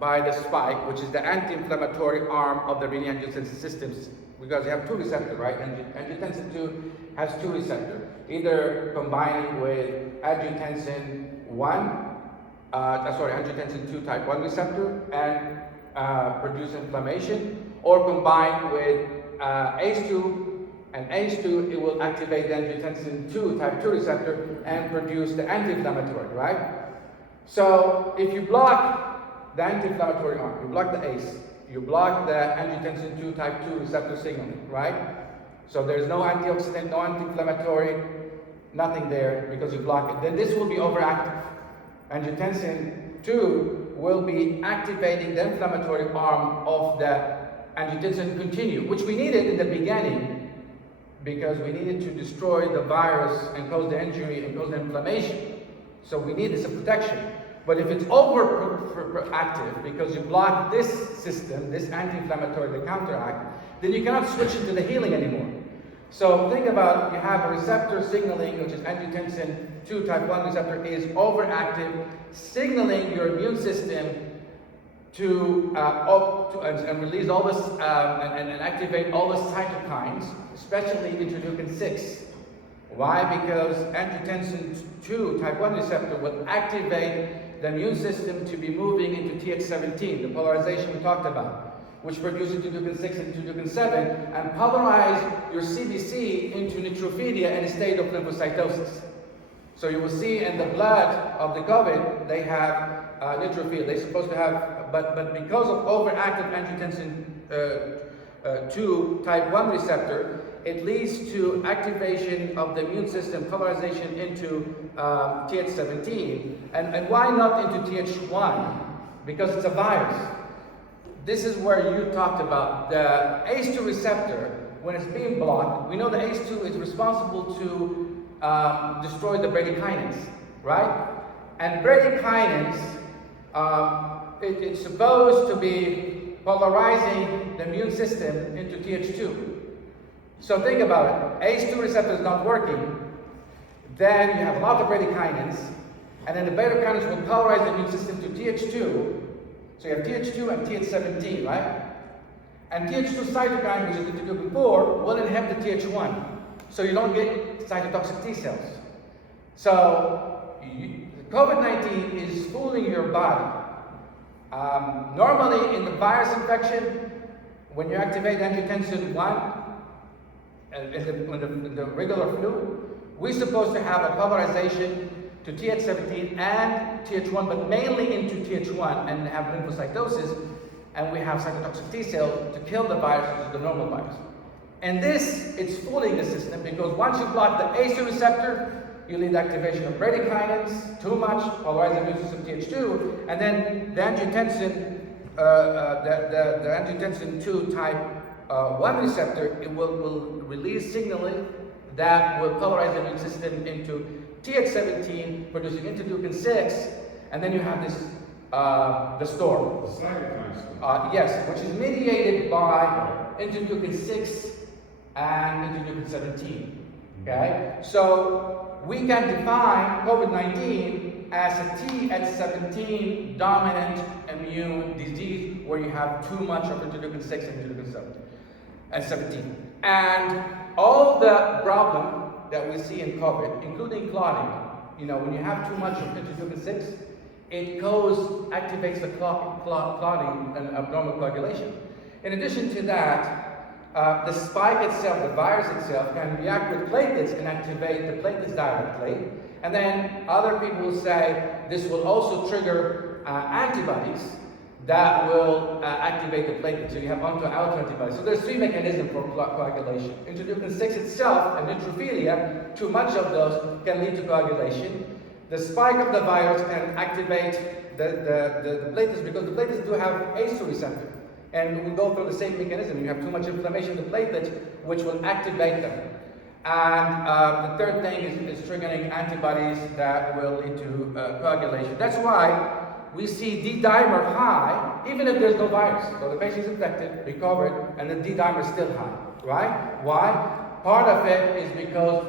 by the spike, which is the anti-inflammatory arm of the renin-angiotensin system, because you have 2 receptors, right? Angiotensin 2 has 2 receptors, either combining with angiotensin 2 type 1 receptor and produce inflammation, or combined with ACE2, and ACE2, it will activate the angiotensin 2 type 2 receptor and produce the anti-inflammatory, right? So if you block the anti-inflammatory arm, you block the ACE, you block the angiotensin 2 type 2 receptor signaling, right? So there's no antioxidant, no anti-inflammatory, nothing there because you block it. Then this will be overactive. Angiotensin 2 will be activating the inflammatory arm of the angiotensin continuum, which we needed in the beginning because we needed to destroy the virus and cause the injury and cause the inflammation. So we need this protection. But if it's overactive because you block this system, this anti-inflammatory to counteract, then you cannot switch into the healing anymore. So think about, you have a receptor signaling, which is angiotensin 2 type 1 receptor is overactive, signaling your immune system to release all this and activate all the cytokines, especially interleukin 6. Why? Because angiotensin 2 type 1 receptor will activate the immune system to be moving into Th17, the polarization we talked about, which produces interleukin 6 and interleukin 7, and polarize your CBC into neutrophilia in a state of lymphocytosis. So you will see in the blood of the COVID, they have neutrophilia. They're supposed to have, but because of overactive angiotensin 2 type 1 receptor, it leads to activation of the immune system, polarization into Th17. And why not into Th1? Because it's a virus. This is where you talked about the ACE2 receptor. When it's being blocked, we know the ACE2 is responsible to destroy the bradykinase, right? And bradykinase, it's supposed to be polarizing the immune system into Th2. So think about it. ACE2 receptor is not working, then you have a lot of bradykinase, and then the bradykinase will polarize the immune system to Th2. So you have Th2 and Th17, right? And Th2 cytokine, which is interleukin 4, will inhibit the Th1. So you don't get cytotoxic T cells. So COVID-19 is fooling your body. Normally in the virus infection, when you activate angiotensin 1, in the regular flu, we're supposed to have a polarization to Th17 and Th1, but mainly into Th1, and have lymphocytosis, and we have cytotoxic T cells to kill the virus, which is the normal virus. And this, it's fooling the system, because once you block the ACE2 receptor, you lead activation of bradykinase, too much, polarize the immune system Th2, and then the angiotensin, the angiotensin 2 type 1 receptor, it will release signaling that will polarize the immune system into Th17, producing interleukin 6, and then you have this, the storm. The cytokine storm. Yes, which is mediated by interleukin 6 and interleukin 17. Okay? So we can define COVID-19 as a Th17 dominant immune disease where you have too much of interleukin 6 and interleukin 17. And all the problem that we see in COVID, including clotting, when you have too much of interleukin 6, it activates the clotting and abnormal coagulation. In addition to that, the spike itself, the virus itself, can react with platelets and activate the platelets directly. And then other people will say this will also trigger antibodies that will activate the platelets. So you have autoantibodies. So there's 3 mechanisms for coagulation. Interleukin 6 itself and neutrophilia, too much of those can lead to coagulation. The spike of the virus can activate the platelets, because the platelets do have ACE2 receptor. And we go through the same mechanism. You have too much inflammation of the platelets, which will activate them. And the third thing is triggering antibodies that will lead to coagulation. That's why we see D-dimer high, even if there's no virus. So the patient's infected, recovered, and the D-dimer is still high, right? Why? Part of it is because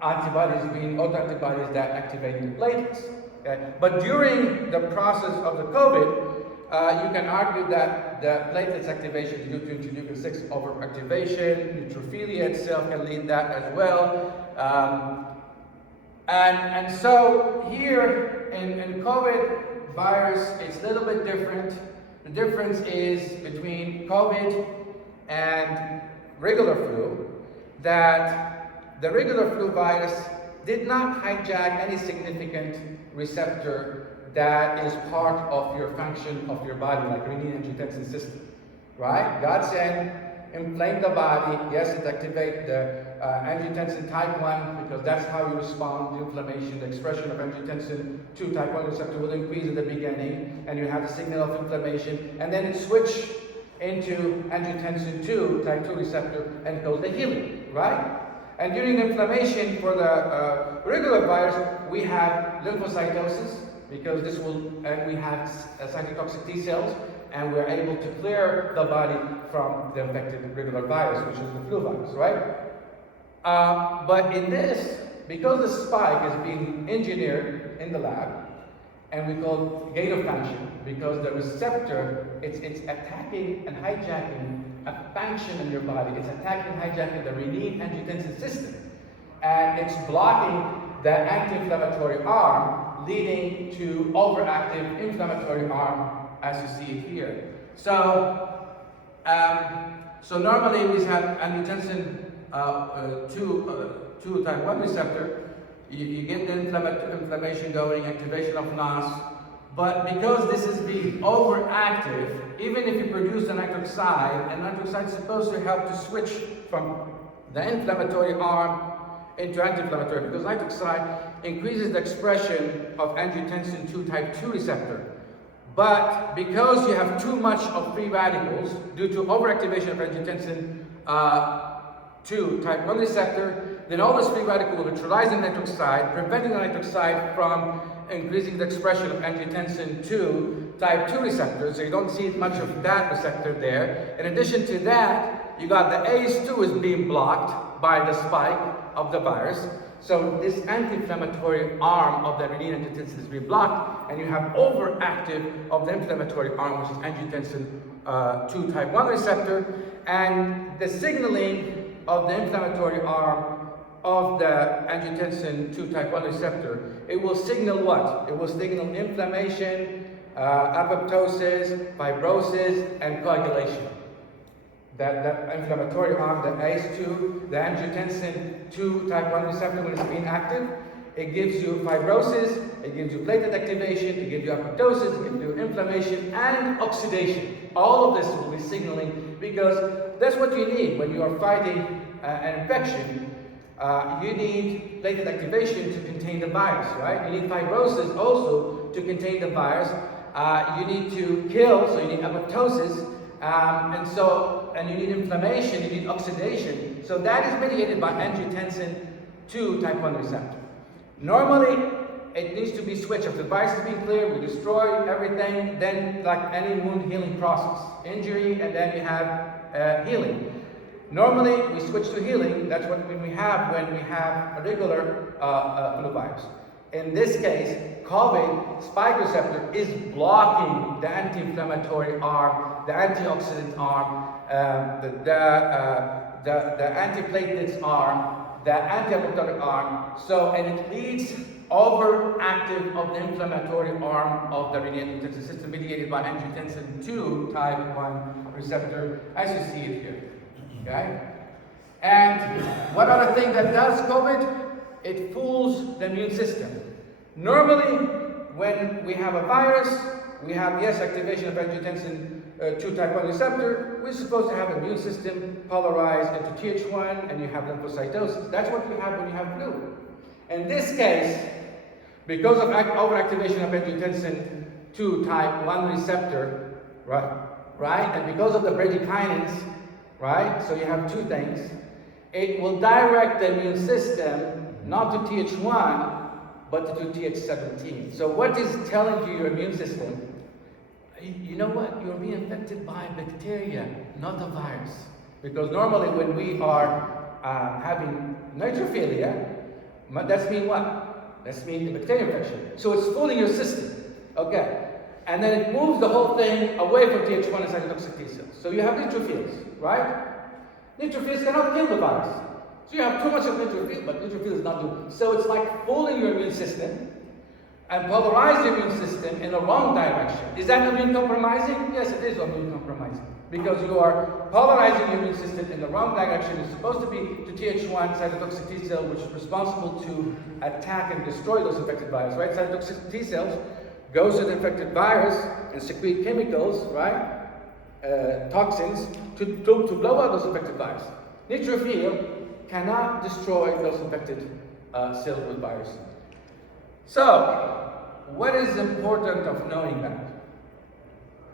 autoantibodies that activate the platelets. Okay? But during the process of the COVID, you can argue that the platelets activation is due to interleukin 6 overactivation. Neutrophilia itself can lead that as well. And so here in COVID virus, it's a little bit different. The difference is between COVID and regular flu, that the regular flu virus did not hijack any significant receptor that is part of your function of your body, like Renin-Angiotensin System, right? God said, inflame the body. Yes, it activates the angiotensin type 1, because that's how you respond to inflammation. The expression of angiotensin 2 type 1 receptor will increase at the beginning, and you have the signal of inflammation, and then it switches into angiotensin 2 type 2 receptor and goes the healing, right? And during inflammation for the regular virus, we have lymphocytosis, because this will, and we have cytotoxic T cells, and we're able to clear the body from the infected regular virus, which is the flu virus, right? But in this, because the spike is being engineered in the lab, and we call gain of function, because the receptor, it's attacking and hijacking a function in your body. It's attacking and hijacking the Renin-Angiotensin System, and it's blocking the anti-inflammatory arm, leading to overactive inflammatory arm, as you see it here. So normally we have angiotensin 2 type 1 receptor. You get the inflammation going, activation of NOS, but because this is being overactive, even if you produce a nitric oxide, and nitric oxide is supposed to help to switch from the inflammatory arm into anti-inflammatory, because nitric oxide increases the expression of angiotensin 2 type 2 receptor. But because you have too much of free radicals due to overactivation of angiotensin 2 type 1 receptor, then all this free radical will neutralize the nitric oxide, preventing the nitric oxide from increasing the expression of angiotensin 2 type 2 receptors, so you don't see much of that receptor there. In addition to that, you got the ACE2 is being blocked by the spike of the virus, so this anti-inflammatory arm of the renin-angiotensin is being blocked, and you have overactive of the inflammatory arm, which is angiotensin 2 type 1 receptor, and the signaling of the inflammatory arm of the angiotensin 2 type 1 receptor, it will signal what? It will signal inflammation, apoptosis, fibrosis, and coagulation. That inflammatory arm, the ACE2, the angiotensin 2 type 1 receptor, when it's being active, it gives you fibrosis, it gives you platelet activation, it gives you apoptosis, it gives you inflammation and oxidation. All of this will be signaling, because that's what you need when you are fighting an infection. You need platelet activation to contain the virus, right? You need fibrosis also to contain the virus. You need to kill, so you need apoptosis, and you need inflammation, you need oxidation. So that is mediated by angiotensin 2 type 1 receptor. Normally, it needs to be switched. If the virus is being cleared, we destroy everything, then like any wound healing process, injury, and then you have healing. Normally, we switch to healing. That's what we have when we have a regular flu virus. In this case, COVID spike receptor is blocking the anti-inflammatory arm, the antioxidant arm, the antiplatelets arm, the anti-apoptotic arm. So, and it leads overactive of the inflammatory arm of the Renin-Angiotensin System, mediated by angiotensin 2 type 1 receptor, as you see it here. Okay? And what other thing that does COVID? It fools the immune system. Normally, when we have a virus, we have, yes, activation of angiotensin 2 type 1 receptor. We're supposed to have an immune system polarized into Th1, and you have lymphocytosis. That's what you have when you have flu. In this case, because of overactivation of angiotensin 2 type 1 receptor, right, and because of the bradykinins, right, so you have two things, it will direct the immune system not to Th1, but to Th17. So what is telling you your immune system? You know what? You're being infected by bacteria, not the virus. Because normally when we are having neutrophilia, that's mean what? That's mean the bacteria infection. So it's fooling your system. Okay. And then it moves the whole thing away from Th1 and cytotoxic T cells. So you have neutrophils, right? Neutrophils cannot kill the virus. So you have too much of neutrophil, but neutrophil is not doing. So it's like fooling your immune system and polarize your immune system in the wrong direction. Is that immune compromising? Yes, it is immune compromising. Because you are polarizing your immune system in the wrong direction. It's supposed to be to Th1 cytotoxic T cell, which is responsible to attack and destroy those infected viruses, right? Cytotoxic T cells goes to the infected virus and secrete chemicals, right? Toxins to blow out those infected viruses. Neutrophil cannot destroy those infected cells with virus. So, what is important of knowing that?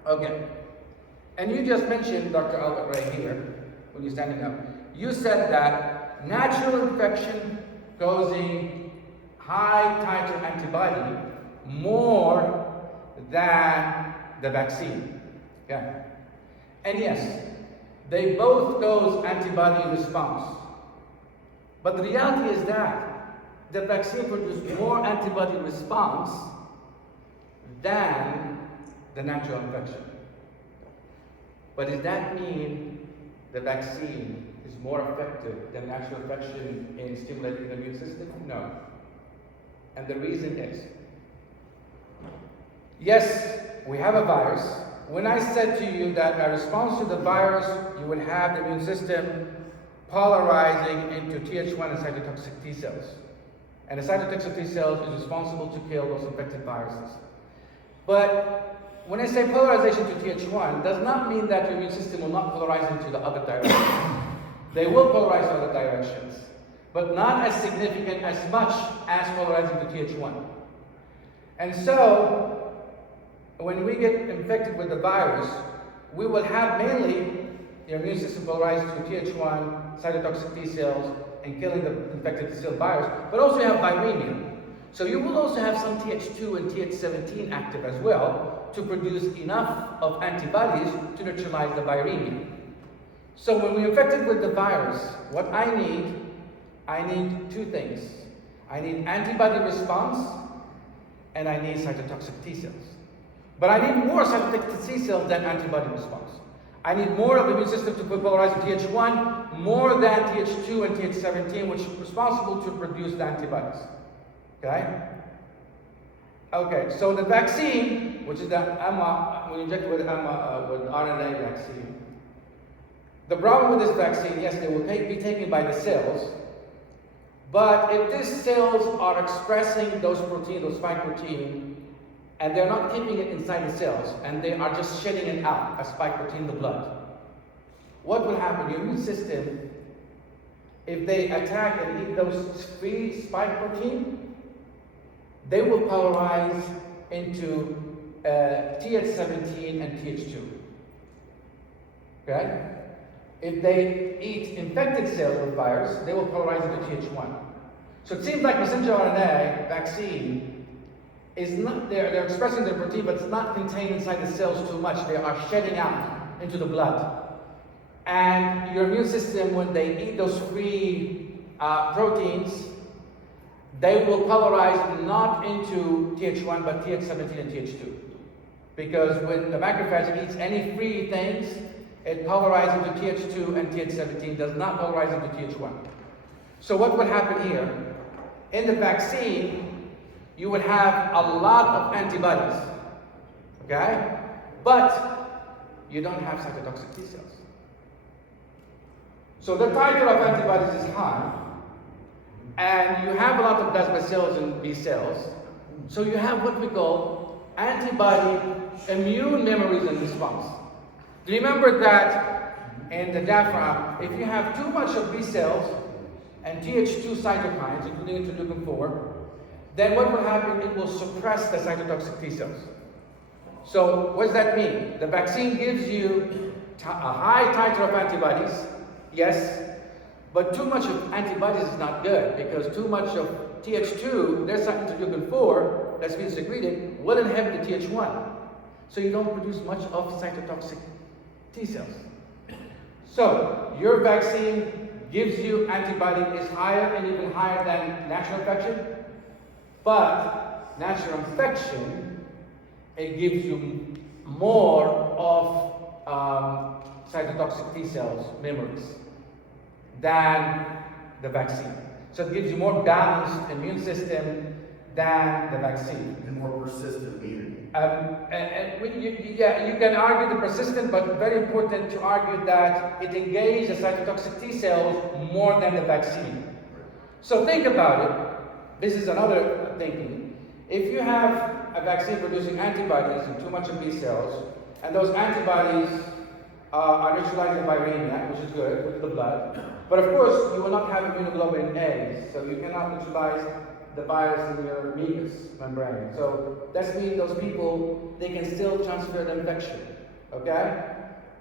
Okay, and you just mentioned, Dr. Albert Ray here, when you're standing up, you said that natural infection causing high titer antibody more than the vaccine. Okay? And yes, they both cause antibody response. But the reality is that the vaccine produces more antibody response than the natural infection. But does that mean the vaccine is more effective than natural infection in stimulating the immune system? No. And the reason is, yes, we have a virus. When I said to you that in response to the virus, you would have the immune system polarizing into Th1 and cytotoxic T cells. And the cytotoxic T cells is responsible to kill those infected viruses. But when I say polarization to Th1, does not mean that your immune system will not polarize into the other directions. They will polarize in other directions, but not as significant as much as polarizing to Th1. And so, when we get infected with the virus, we will have mainly the immune system polarized to Th1, cytotoxic T cells, and killing the infected T cell virus, but also you have viremia. So you will also have some Th2 and Th17 active as well to produce enough of antibodies to neutralize the viremia. So when we're infected with the virus, what I need two things. I need antibody response, and I need cytotoxic T cells. But I need more cytotoxic T cells than antibody response. I need more of the immune system to polarize to Th1, more than Th2 and Th17, which is responsible to produce the antibodies. Okay? Okay, so the vaccine, which is the when you inject with RNA vaccine, the problem with this vaccine, yes, they will be taken by the cells, but if these cells are expressing those proteins, those spike protein, and they're not keeping it inside the cells, and they are just shedding it out as spike protein in the blood, what will happen? Your immune system, if they attack and eat those free spike protein, they will polarize into Th17 and Th2. Okay? If they eat infected cells with virus, they will polarize into Th1. So it seems like messenger RNA vaccine is not, they're expressing their protein, but it's not contained inside the cells too much. They are shedding out into the blood. And your immune system, when they eat those free proteins, they will polarize not into Th1, but Th17 and Th2. Because when the macrophage eats any free things, it polarizes into Th2 and Th17, does not polarize into Th1. So what would happen here? In the vaccine, you would have a lot of antibodies, okay? But you don't have cytotoxic T cells. So the titer of antibodies is high, and you have a lot of plasma cells and B cells. So you have what we call antibody immune memories and response. Remember that in the diaphragm, if you have too much of B cells and Th2 cytokines, including interleukin 4, then what will happen? It will suppress the cytotoxic T cells. So what does that mean? The vaccine gives you a high titer of antibodies, yes, but too much of antibodies is not good, because too much of Th2, there's interleukin 4 that's being secreted, will inhibit the Th1. So you don't produce much of cytotoxic T cells. So your vaccine gives you antibody is higher and even higher than natural infection, but natural infection, it gives you more of cytotoxic T cells memories than the vaccine. So it gives you more balanced immune system than the vaccine. And more persistent immunity. You can argue the persistent, but very important to argue that it engages the cytotoxic T cells more than the vaccine. So think about it. This is another thinking. If you have a vaccine producing antibodies and too much of B cells, and those antibodies are neutralizing viremia, which is good with the blood, but of course you will not have immunoglobulin A, so you cannot neutralize the virus in your mucous membrane. So that means those people, they can still transfer the infection, okay?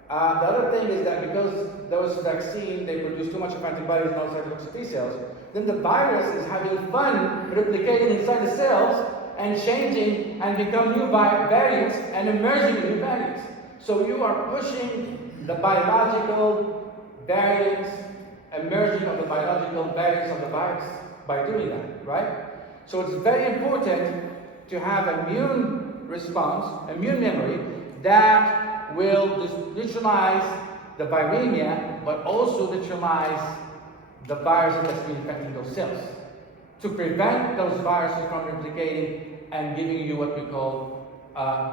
The other thing is that because those vaccines, they produce too much of antibodies and cytotoxic T cells, then the virus is having fun replicating inside the cells, and changing and become new variants and emerging new variants. So you are pushing the biological variants, emerging of the biological variants of the virus by doing that, right? So it's very important to have immune response, immune memory, that will neutralize the viremia, but also neutralize the virus that's been infecting those cells, to prevent those viruses from replicating and giving you what we call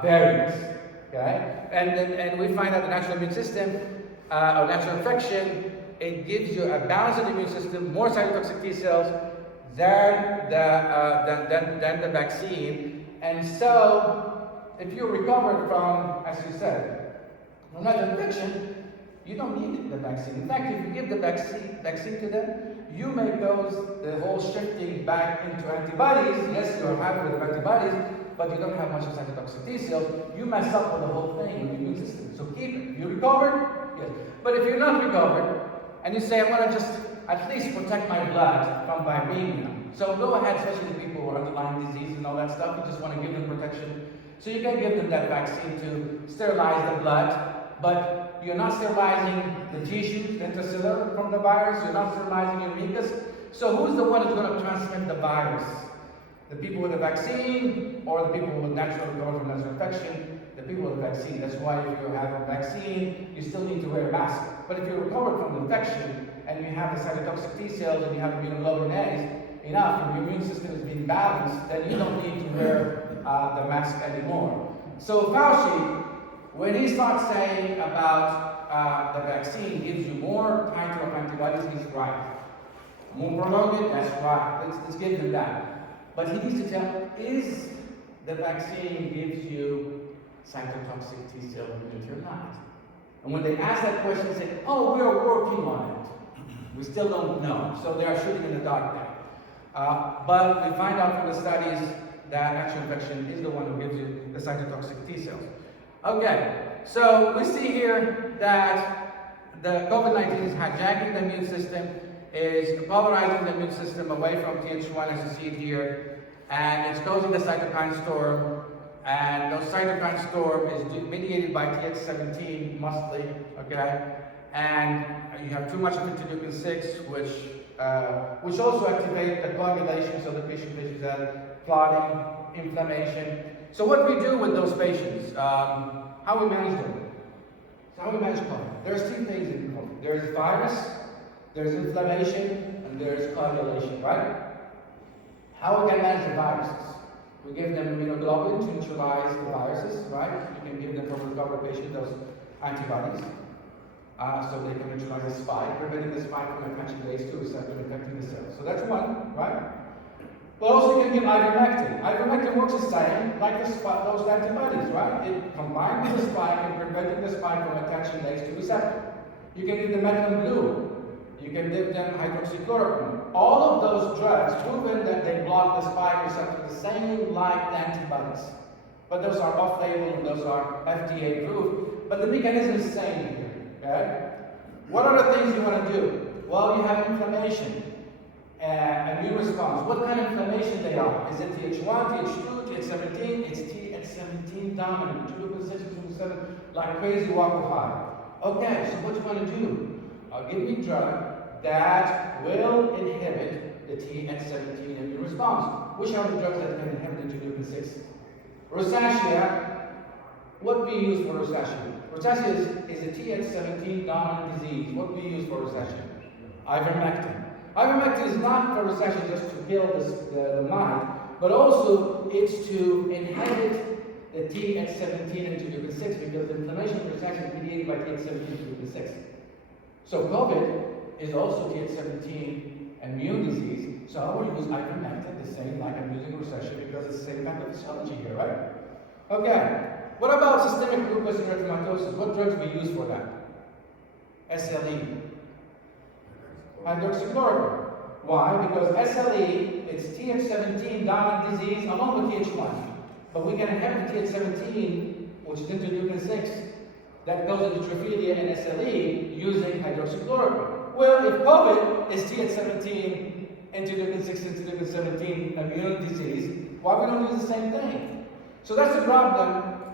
variants. Okay? And we find that the natural immune system, or natural infection, it gives you a balanced immune system, more cytotoxic T cells than the vaccine. And so, if you recovered from, as you said, from natural infection, you don't need the vaccine. In fact, if you give the vaccine to them, you make the whole shifting back into antibodies. Yes, you're happy with the antibodies, but you don't have much of cytotoxic T cells. You mess up with the whole thing with the immune system. So keep it. You recovered? Yes. But if you're not recovered, and you say, I want to just at least protect my blood from viremia. So go ahead, especially the people who are underlying disease and all that stuff, you just want to give them protection. So you can give them that vaccine to sterilize the blood, but you're not sterilizing the tissues, the intracellular from the virus, you're not sterilizing your mucus. So who's the one who's going to transmit the virus? The people with the vaccine or the people with natural recovery from natural infection? The people with the vaccine. That's why if you have a vaccine, you still need to wear a mask. But if you recover from the infection and you have the cytotoxic T cells and you have immunoglobulin A's, enough, and your immune system is being balanced, then you don't need to wear the mask anymore. So Fauci, when he starts saying about the vaccine gives you more titer of antibodies, he's right. More prolonged, that's right. Let's give him that. But he needs to tell, is the vaccine gives you cytotoxic T cell immunity or not? And when they ask that question, they say, oh, we are working on it. We still don't know. So they are shooting in the dark there. But we find out from the studies that actual infection is the one who gives you the cytotoxic T cells. Okay, so we see here that the COVID-19 is hijacking the immune system, is polarizing the immune system away from Th1, as you see it here, and it's causing the cytokine storm. And those cytokine storm is mediated by Th17 mostly, okay? And you have too much of interleukin 6, which also activate the coagulation, so the patient have clotting, inflammation. So what we do with those patients, how we manage them? So how we manage COVID? There's two things in COVID. There's virus, there's inflammation, and there's coagulation, right? How we can manage the viruses? We give them immunoglobulin to neutralize the viruses, right? You can give them for recovered patient those antibodies. So they can neutralize the spike, preventing the spike from attaching the ACE2 receptor and infecting the cells. So that's one, right? But also you can give ivermectin. Ivermectin works the same like those antibodies, right? It combines with the spike and preventing the spike from attaching the ACE2 receptor. You can give them methylene blue. You can give them hydroxychloroquine. All of those drugs proven that they block the spike receptor the same like the antibodies. But those are off-label and those are FDA approved. But the mechanism is the same here. Okay? What are the things you want to do? Well, you have inflammation, immune response. What kind of inflammation they are? Is it Th1, Th2, Th17? It's Th17 dominant, interleukin 6, interleukin 7, like crazy waffle high. Okay, so what do you want to do? Give me a drug that will inhibit the Th17 immune response. Which are the drugs that can inhibit interleukin 6? Rosacea. What we use for rosacea? Rosacea is a Th17 dominant disease. What do we use for rosacea? Ivermectin. Ivermectin is not for rosacea just to kill the mite, but also it's to inhibit the Th17 interleukin 6 because the inflammation of rosacea is mediated by Th17 interleukin 6. So COVID is also Th17 immune disease. So I will use ivermectin the same like I'm using rosacea because it's the same pathophysiology here, right? Okay. What about systemic lupus erythematosus? What drugs do we use for that? SLE. Hydroxychloroquine. Why? Because SLE, it's Th17 dominant disease along with Th1. But we can inhibit Th17, which is interleukin 6, that goes into trophilia and SLE using hydroxychloroquine. Well, if COVID is Th17, interleukin 6, interleukin 17 immune disease, Why we don't use the same thing? So that's the problem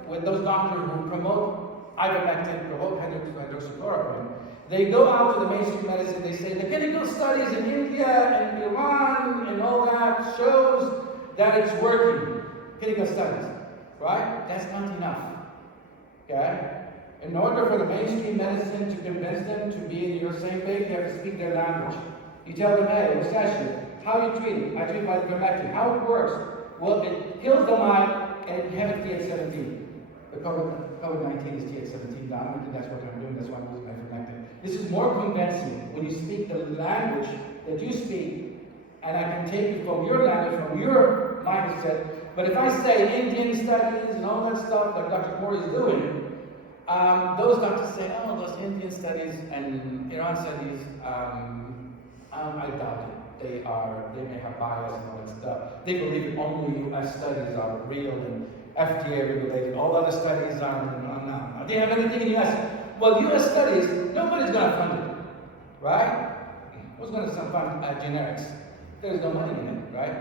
with those doctors who promote ivermectin, promote hydroxychloroquine. They go out to the mainstream medicine, they say the clinical studies in India and Iran and all that shows that it's working. Clinical studies, right? That's not enough, okay? In order for the mainstream medicine to convince them to be in your same page, you have to speak their language. You tell them, hey, Fascial, how you treat it? I treat by ivermectin. How it works? Well, it kills the mite and it inhibits TH17. The COVID-19 is TH17 dominant, and that's what I'm doing. That's why I'm using ivermectin. This is more convincing when you speak the language that you speak, and I can take it from your language, from your mindset. But if I say Indian studies and all that stuff that Dr. Corey is doing, those doctors say, oh, those Indian studies and Iran studies, I doubt it. They may have bias and all that stuff. They believe only US studies are real and FDA regulated. All other studies are not. They have anything in US. Well, US studies, nobody's going to fund it, right? Who's going to fund generics? There's no money in it, right?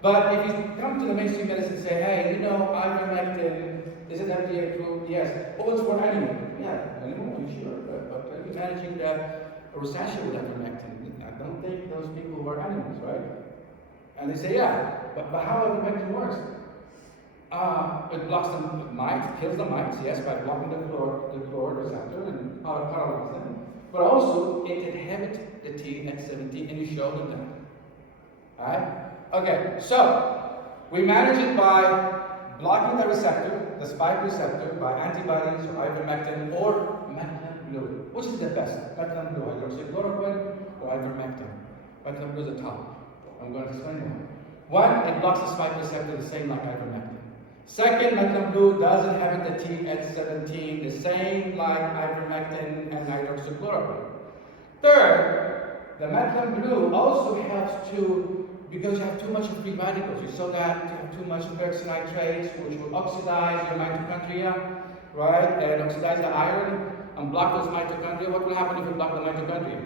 But if you come to the mainstream medicine and say, hey, you know, ivermectin, is it FDA approved? Yes. Oh, it's for animal. Yeah, animal, you sure? But are you managing the rosacea with ivermectin? I don't think those people were animals, right? And they say, yeah, but how ivermectin works? It blocks the mites, kills the mites, yes, by blocking the chloride receptor and paralyzes them. But also, it inhibits the TH17, and you showed them that. Alright? Okay, so we manage it by blocking the receptor, the spike receptor, by antibodies or ivermectin or methylene blue. Which is the best? Methylene blue, hydroxychloroquine or ivermectin? Methylene blue is the top. I'm going to explain why. One, it blocks the spike receptor the same like ivermectin. Second, methylene blue doesn't have the TH17 the same like ivermectin and hydroxychloroquine. Third, the methylene blue also helps to, because you have too much free radicals, you saw that you have too much peroxynitrates, which will oxidize your mitochondria, right? And oxidize the iron and block those mitochondria. What will happen if you block the mitochondria?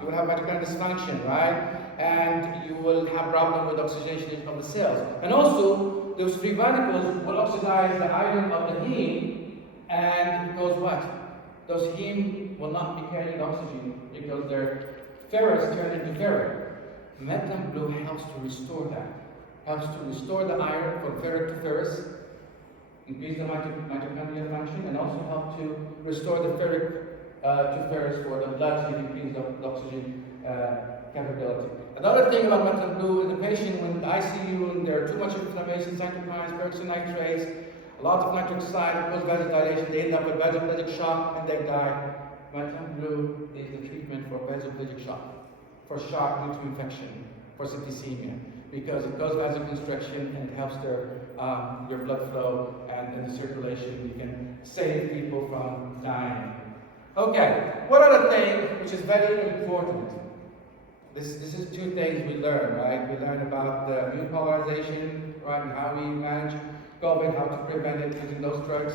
You will have mitochondrial dysfunction, right? And you will have problem with oxygenation of the cells. And also, those free radicals will oxidize the iron of the heme, and cause what? Those heme will not be carrying oxygen because their ferrous turn into ferric. Methylene blue helps to restore that. Helps to restore the iron from ferric to ferrous, increase the mitochondrial function, and also help to restore the ferric to ferrous for the blood to increase the oxygen capability. Another thing about methylene blue in the patient when the ICU and there are too much inflammation, cytokines, peroxynitrates, a lot of nitric oxide, cause vasodilation, they end up with vasophilic shock and they die. Methylene blue is the treatment for vasophilic shock, for shock due to infection, for septicemia, because it causes vasoconstriction and it helps your blood flow and the circulation. You can save people from dying. Okay, one other thing which is very important. This is two things we learn, right? We learn about the immune polarization, right, and how we manage COVID, how to prevent it using those drugs.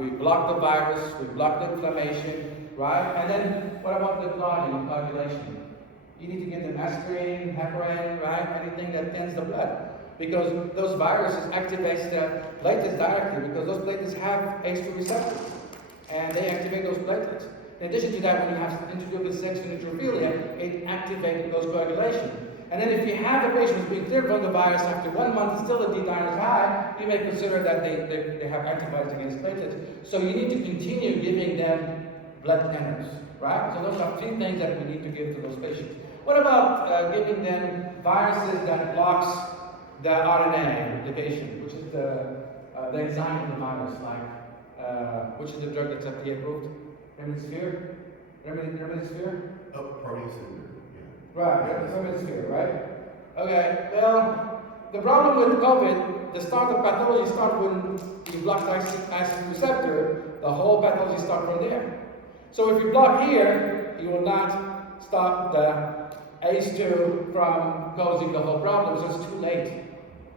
We block the virus, we block the inflammation, right? And then what about the clotting and coagulation? You need to get them aspirin, heparin, right? Anything that thins the blood. Because those viruses activate the platelets directly, because those platelets have ACE2 receptors. And they activate those platelets. In addition to that, when you have interleukin 6 and neutrophilia, it activates those coagulation. And then if you have a patient who's being cleared from the virus after 1 month and still the D9 is high, you may consider that they have antibodies against platelets. So you need to continue giving them blood thinners, right? So those are three things that we need to give to those patients. What about giving them viruses that blocks the RNA division, which is the enzyme of the virus, like, which is the drug that's FDA approved? Remdesivir? Remdesivir? Oh, Parkinson. Yeah. Right, Remdesivir, right? Okay, well, the problem with COVID, the pathology starts when you block the acid receptor, the whole pathology starts from there. So if you block here, you will not stop the ACE2 from causing the whole problem, so it's too late.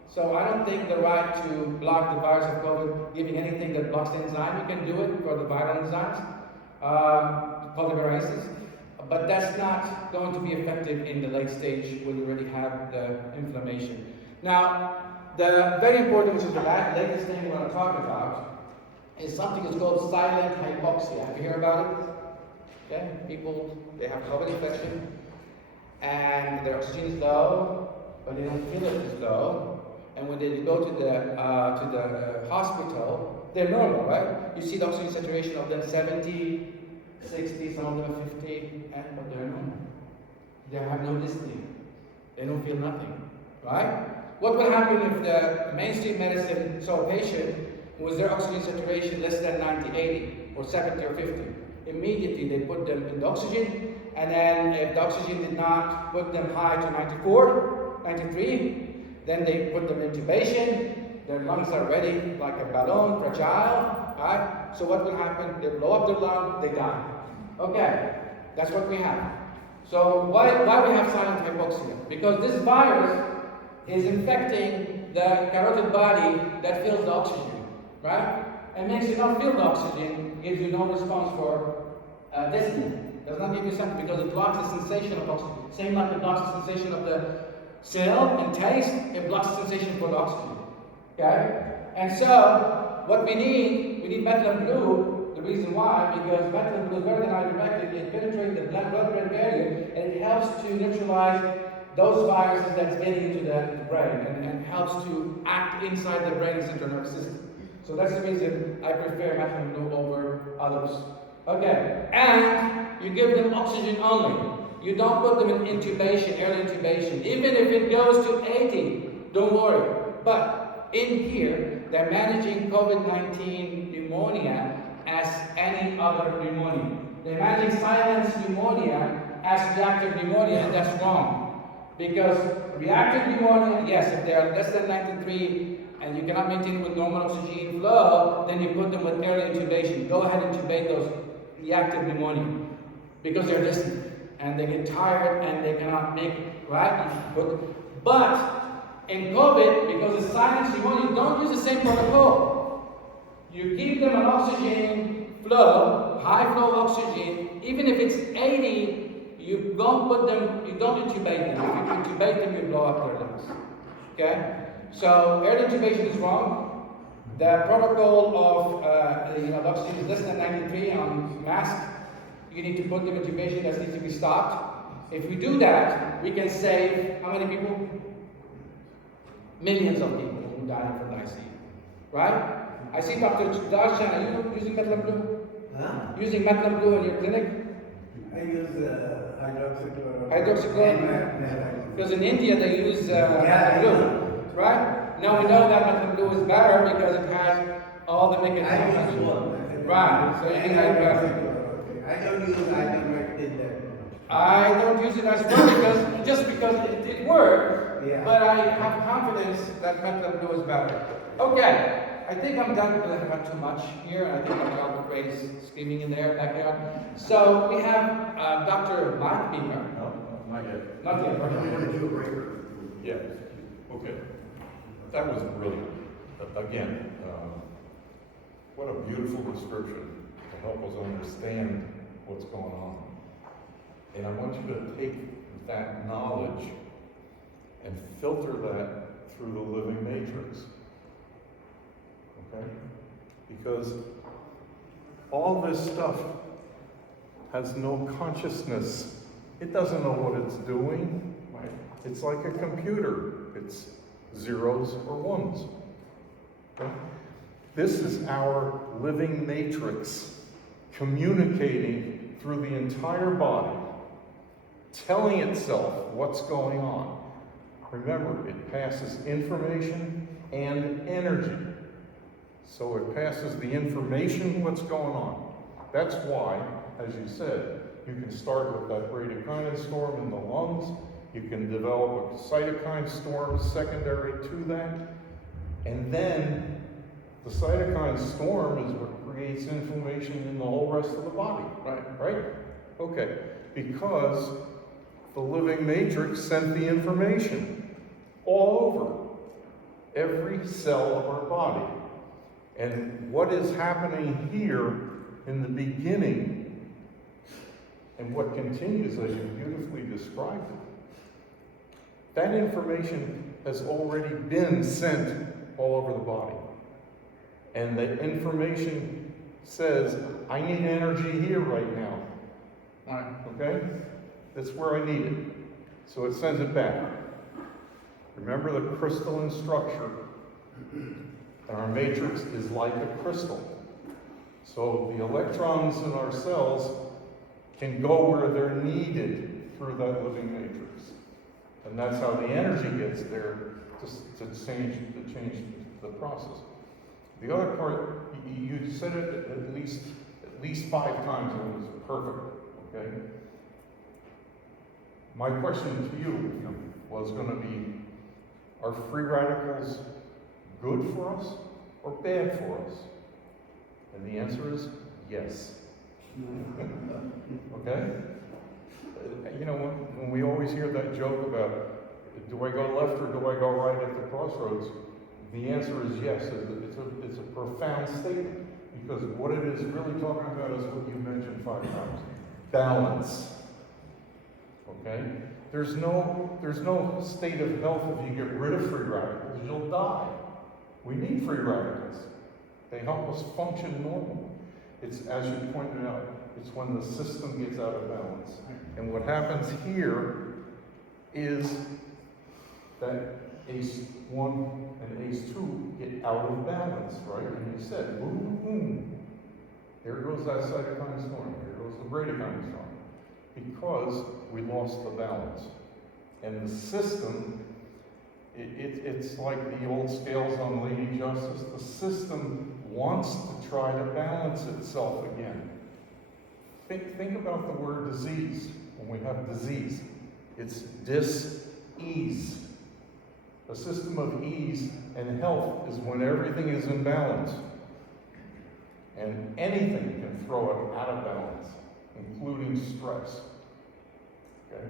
So I don't think the right to block the virus of COVID, giving anything that blocks the enzyme, you can do it for the viral enzymes, polymerases, but that's not going to be effective in the late stage when you already have the inflammation. Now, the very important, which is the latest thing we want to talk about, is something that's called silent hypoxia. Have you heard about it? Okay, people, they have COVID infection, and their oxygen is low, but they don't feel it is low. And when they go to the hospital, they're normal, right? You see the oxygen saturation of them 70, 60, some of them 50, but they're normal. They have no dyspnea. They don't feel nothing, right? What will happen if the mainstream medicine saw a patient who was their oxygen saturation less than 90, 80, or 70 or 50? Immediately they put them in the oxygen, and then if the oxygen did not put them high to 94, 93, then they put them in intubation. Their lungs are ready like a balloon, fragile, right? So what will happen? They blow up their lung, they die. Okay, that's what we have. So why we have silent hypoxia? Because this virus is infecting the carotid body that fills the oxygen, right? And makes you not feel the oxygen, gives you no response for dyspnea. Does not give you something because it blocks the sensation of oxygen. Same like it blocks the sensation of the smell and taste, it blocks the sensation for the oxygen. Okay? And so, what we need methylene blue. The reason why, because methylene blue is better than ivermectin. It penetrates the blood-brain barrier, and it helps to neutralize those viruses that's getting into the brain, and helps to act inside the brain and central nervous system. So that's the reason I prefer methylene blue over others. Okay, and you give them oxygen only. You don't put them in intubation, early intubation. Even if it goes to 80, don't worry. But in here, they're managing COVID-19 pneumonia as any other pneumonia. They're managing silent pneumonia as reactive pneumonia, and that's wrong. Because reactive pneumonia, yes, if they are less than 93 and you cannot maintain with normal oxygen flow, then you put them with early intubation. Go ahead and intubate those reactive pneumonia because they're distant and they get tired and they cannot make it, right? But in COVID, because it's silent pneumonia, don't use the same protocol. You keep them on oxygen flow, high flow oxygen, even if it's 80, you don't intubate them. If you intubate them, you blow up their lungs. Okay? So early intubation is wrong. The protocol of the oxygen is less than 93 on mask. You need to put them in intubation, that needs to be stopped. If we do that, we can save how many people? Millions of people who die from the ICU. Right? I see Dr. Darshan, are you using methylene blue? Huh? Using methylene blue in your clinic? I use hydroxychloroquine. Hydroxychloroquine? Because in India they use Yeah, methylene blue. Right? Now we know that methylene blue is better because it has all the I mechanisms. use one. Right, so you can have better. I don't use ivermectin that much. I don't use it as well because it works, Yeah. but I have confidence that methylene blue is better. Okay, I think I'm done because I've got too much here. I think Dr. Albert Gray is screaming in there backyard. So we have Dr. Mike Beamer. No, not yet. Not yet. Are you going to do a breaker? Yeah, okay. That was brilliant. Again, what a beautiful description to help us understand what's going on. And I want you to take that knowledge and filter that through the living matrix. Okay? Because all this stuff has no consciousness. It doesn't know what it's doing. Right? It's like a computer. It's zeros or ones. Okay? This is our living matrix communicating through the entire body, telling itself what's going on. Remember, it passes information and energy. So it passes the information, what's going on. That's why, as you said, you can start with that bradykinin storm in the lungs. You can develop a cytokine storm secondary to that. And then the cytokine storm is what creates inflammation in the whole rest of the body. Right? Okay. Because the living matrix sent the information all over every cell of our body. And what is happening here in the beginning And what continues, as you beautifully described it, that information has already been sent all over the body. And the information says, I need energy here right now. Right. Okay? That's where I need it. So it sends it back. Remember the crystalline structure. And our matrix is like a crystal. So the electrons in our cells can go where they're needed through that living matrix. And that's how the energy gets there to change the process. The other part, you said it at least 5 times, and it was perfect, okay? My question to you was going to be, are free radicals good for us or bad for us? And the answer is yes. Okay? You know, when we always hear that joke about, do I go left or do I go right at the crossroads? The answer is yes. It's a profound statement, because what it is really talking about is what you mentioned 5 times. Balance. Okay? There's no state of health if you get rid of free radicals. You'll die. We need free radicals. They help us function normally. It's, as you pointed out, it's when the system gets out of balance. And what happens here is that ACE1 and ACE2 get out of balance, right? And you said, boom, boom, boom. There goes that cytokine storm. Here goes the bradykine storm. Because we lost the balance. And the system, it's like the old scales on Lady Justice. The system wants to try to balance itself again. Think about the word disease. When we have disease, it's dis-ease. A system of ease and health is when everything is in balance. And anything can throw it out of balance, including stress. Okay?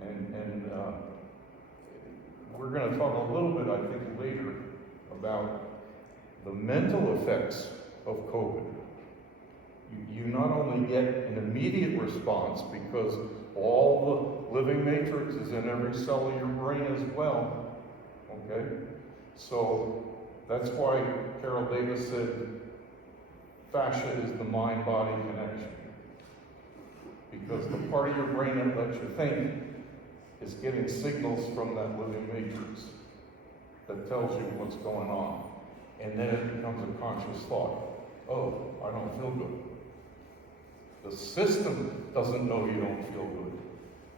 And we're going to talk a little bit, I think, later about the mental effects of COVID. You not only get an immediate response, because all the living matrix is in every cell of your brain as well. Okay? So that's why Carol Davis said fascia is the mind-body connection. Because the part of your brain that lets you think is getting signals from that living matrix that tells you what's going on. And then it becomes a conscious thought. Oh, I don't feel good. The system doesn't know you don't feel good.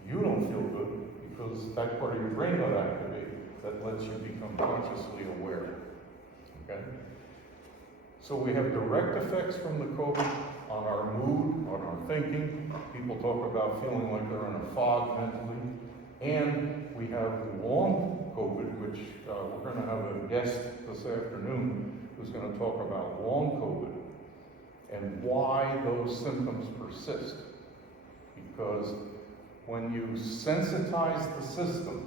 You don't feel good because that part of your brain got activated that lets you become consciously aware. Okay? So we have direct effects from the COVID on our mood, on our thinking. People talk about feeling like they're in a fog mentally. And we have long COVID, which we're going to have a guest this afternoon who's going to talk about long COVID and why those symptoms persist. Because when you sensitize the system,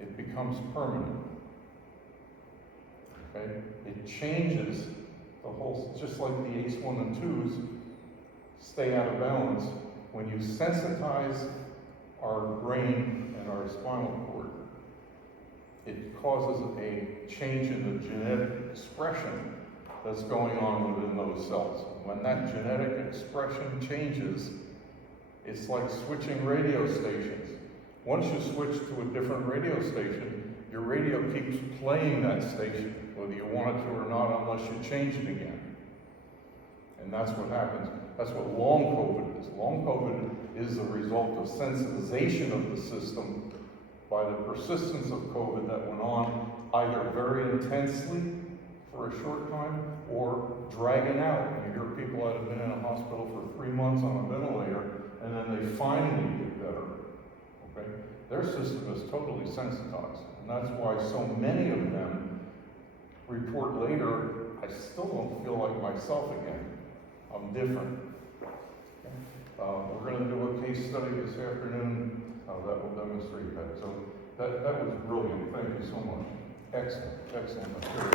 it becomes permanent. Okay? It changes the whole, just like the ACE1 and 2s stay out of balance. When you sensitize our brain and our spinal cord, it causes a change in the genetic expression that's going on within those cells. When that genetic expression changes, it's like switching radio stations. Once you switch to a different radio station, your radio keeps playing that station, whether you want it to or not, unless you change it again. And that's what happens. That's what long COVID is. Long COVID is the result of sensitization of the system by the persistence of COVID that went on either very intensely for a short time or dragging out. And you hear people that have been in a hospital for 3 months on a ventilator and then they finally get better. Okay? Their system is totally sensitized. And that's why so many of them report later, I still don't feel like myself again. I'm different. We're going to do a case study this afternoon that will demonstrate that. So that was brilliant. Thank you so much. Excellent material.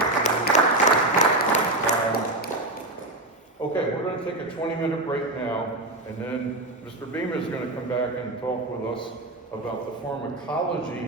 Okay, we're going to take a 20-minute break now, And then Mr. Beamer is going to come back and talk with us about the pharmacology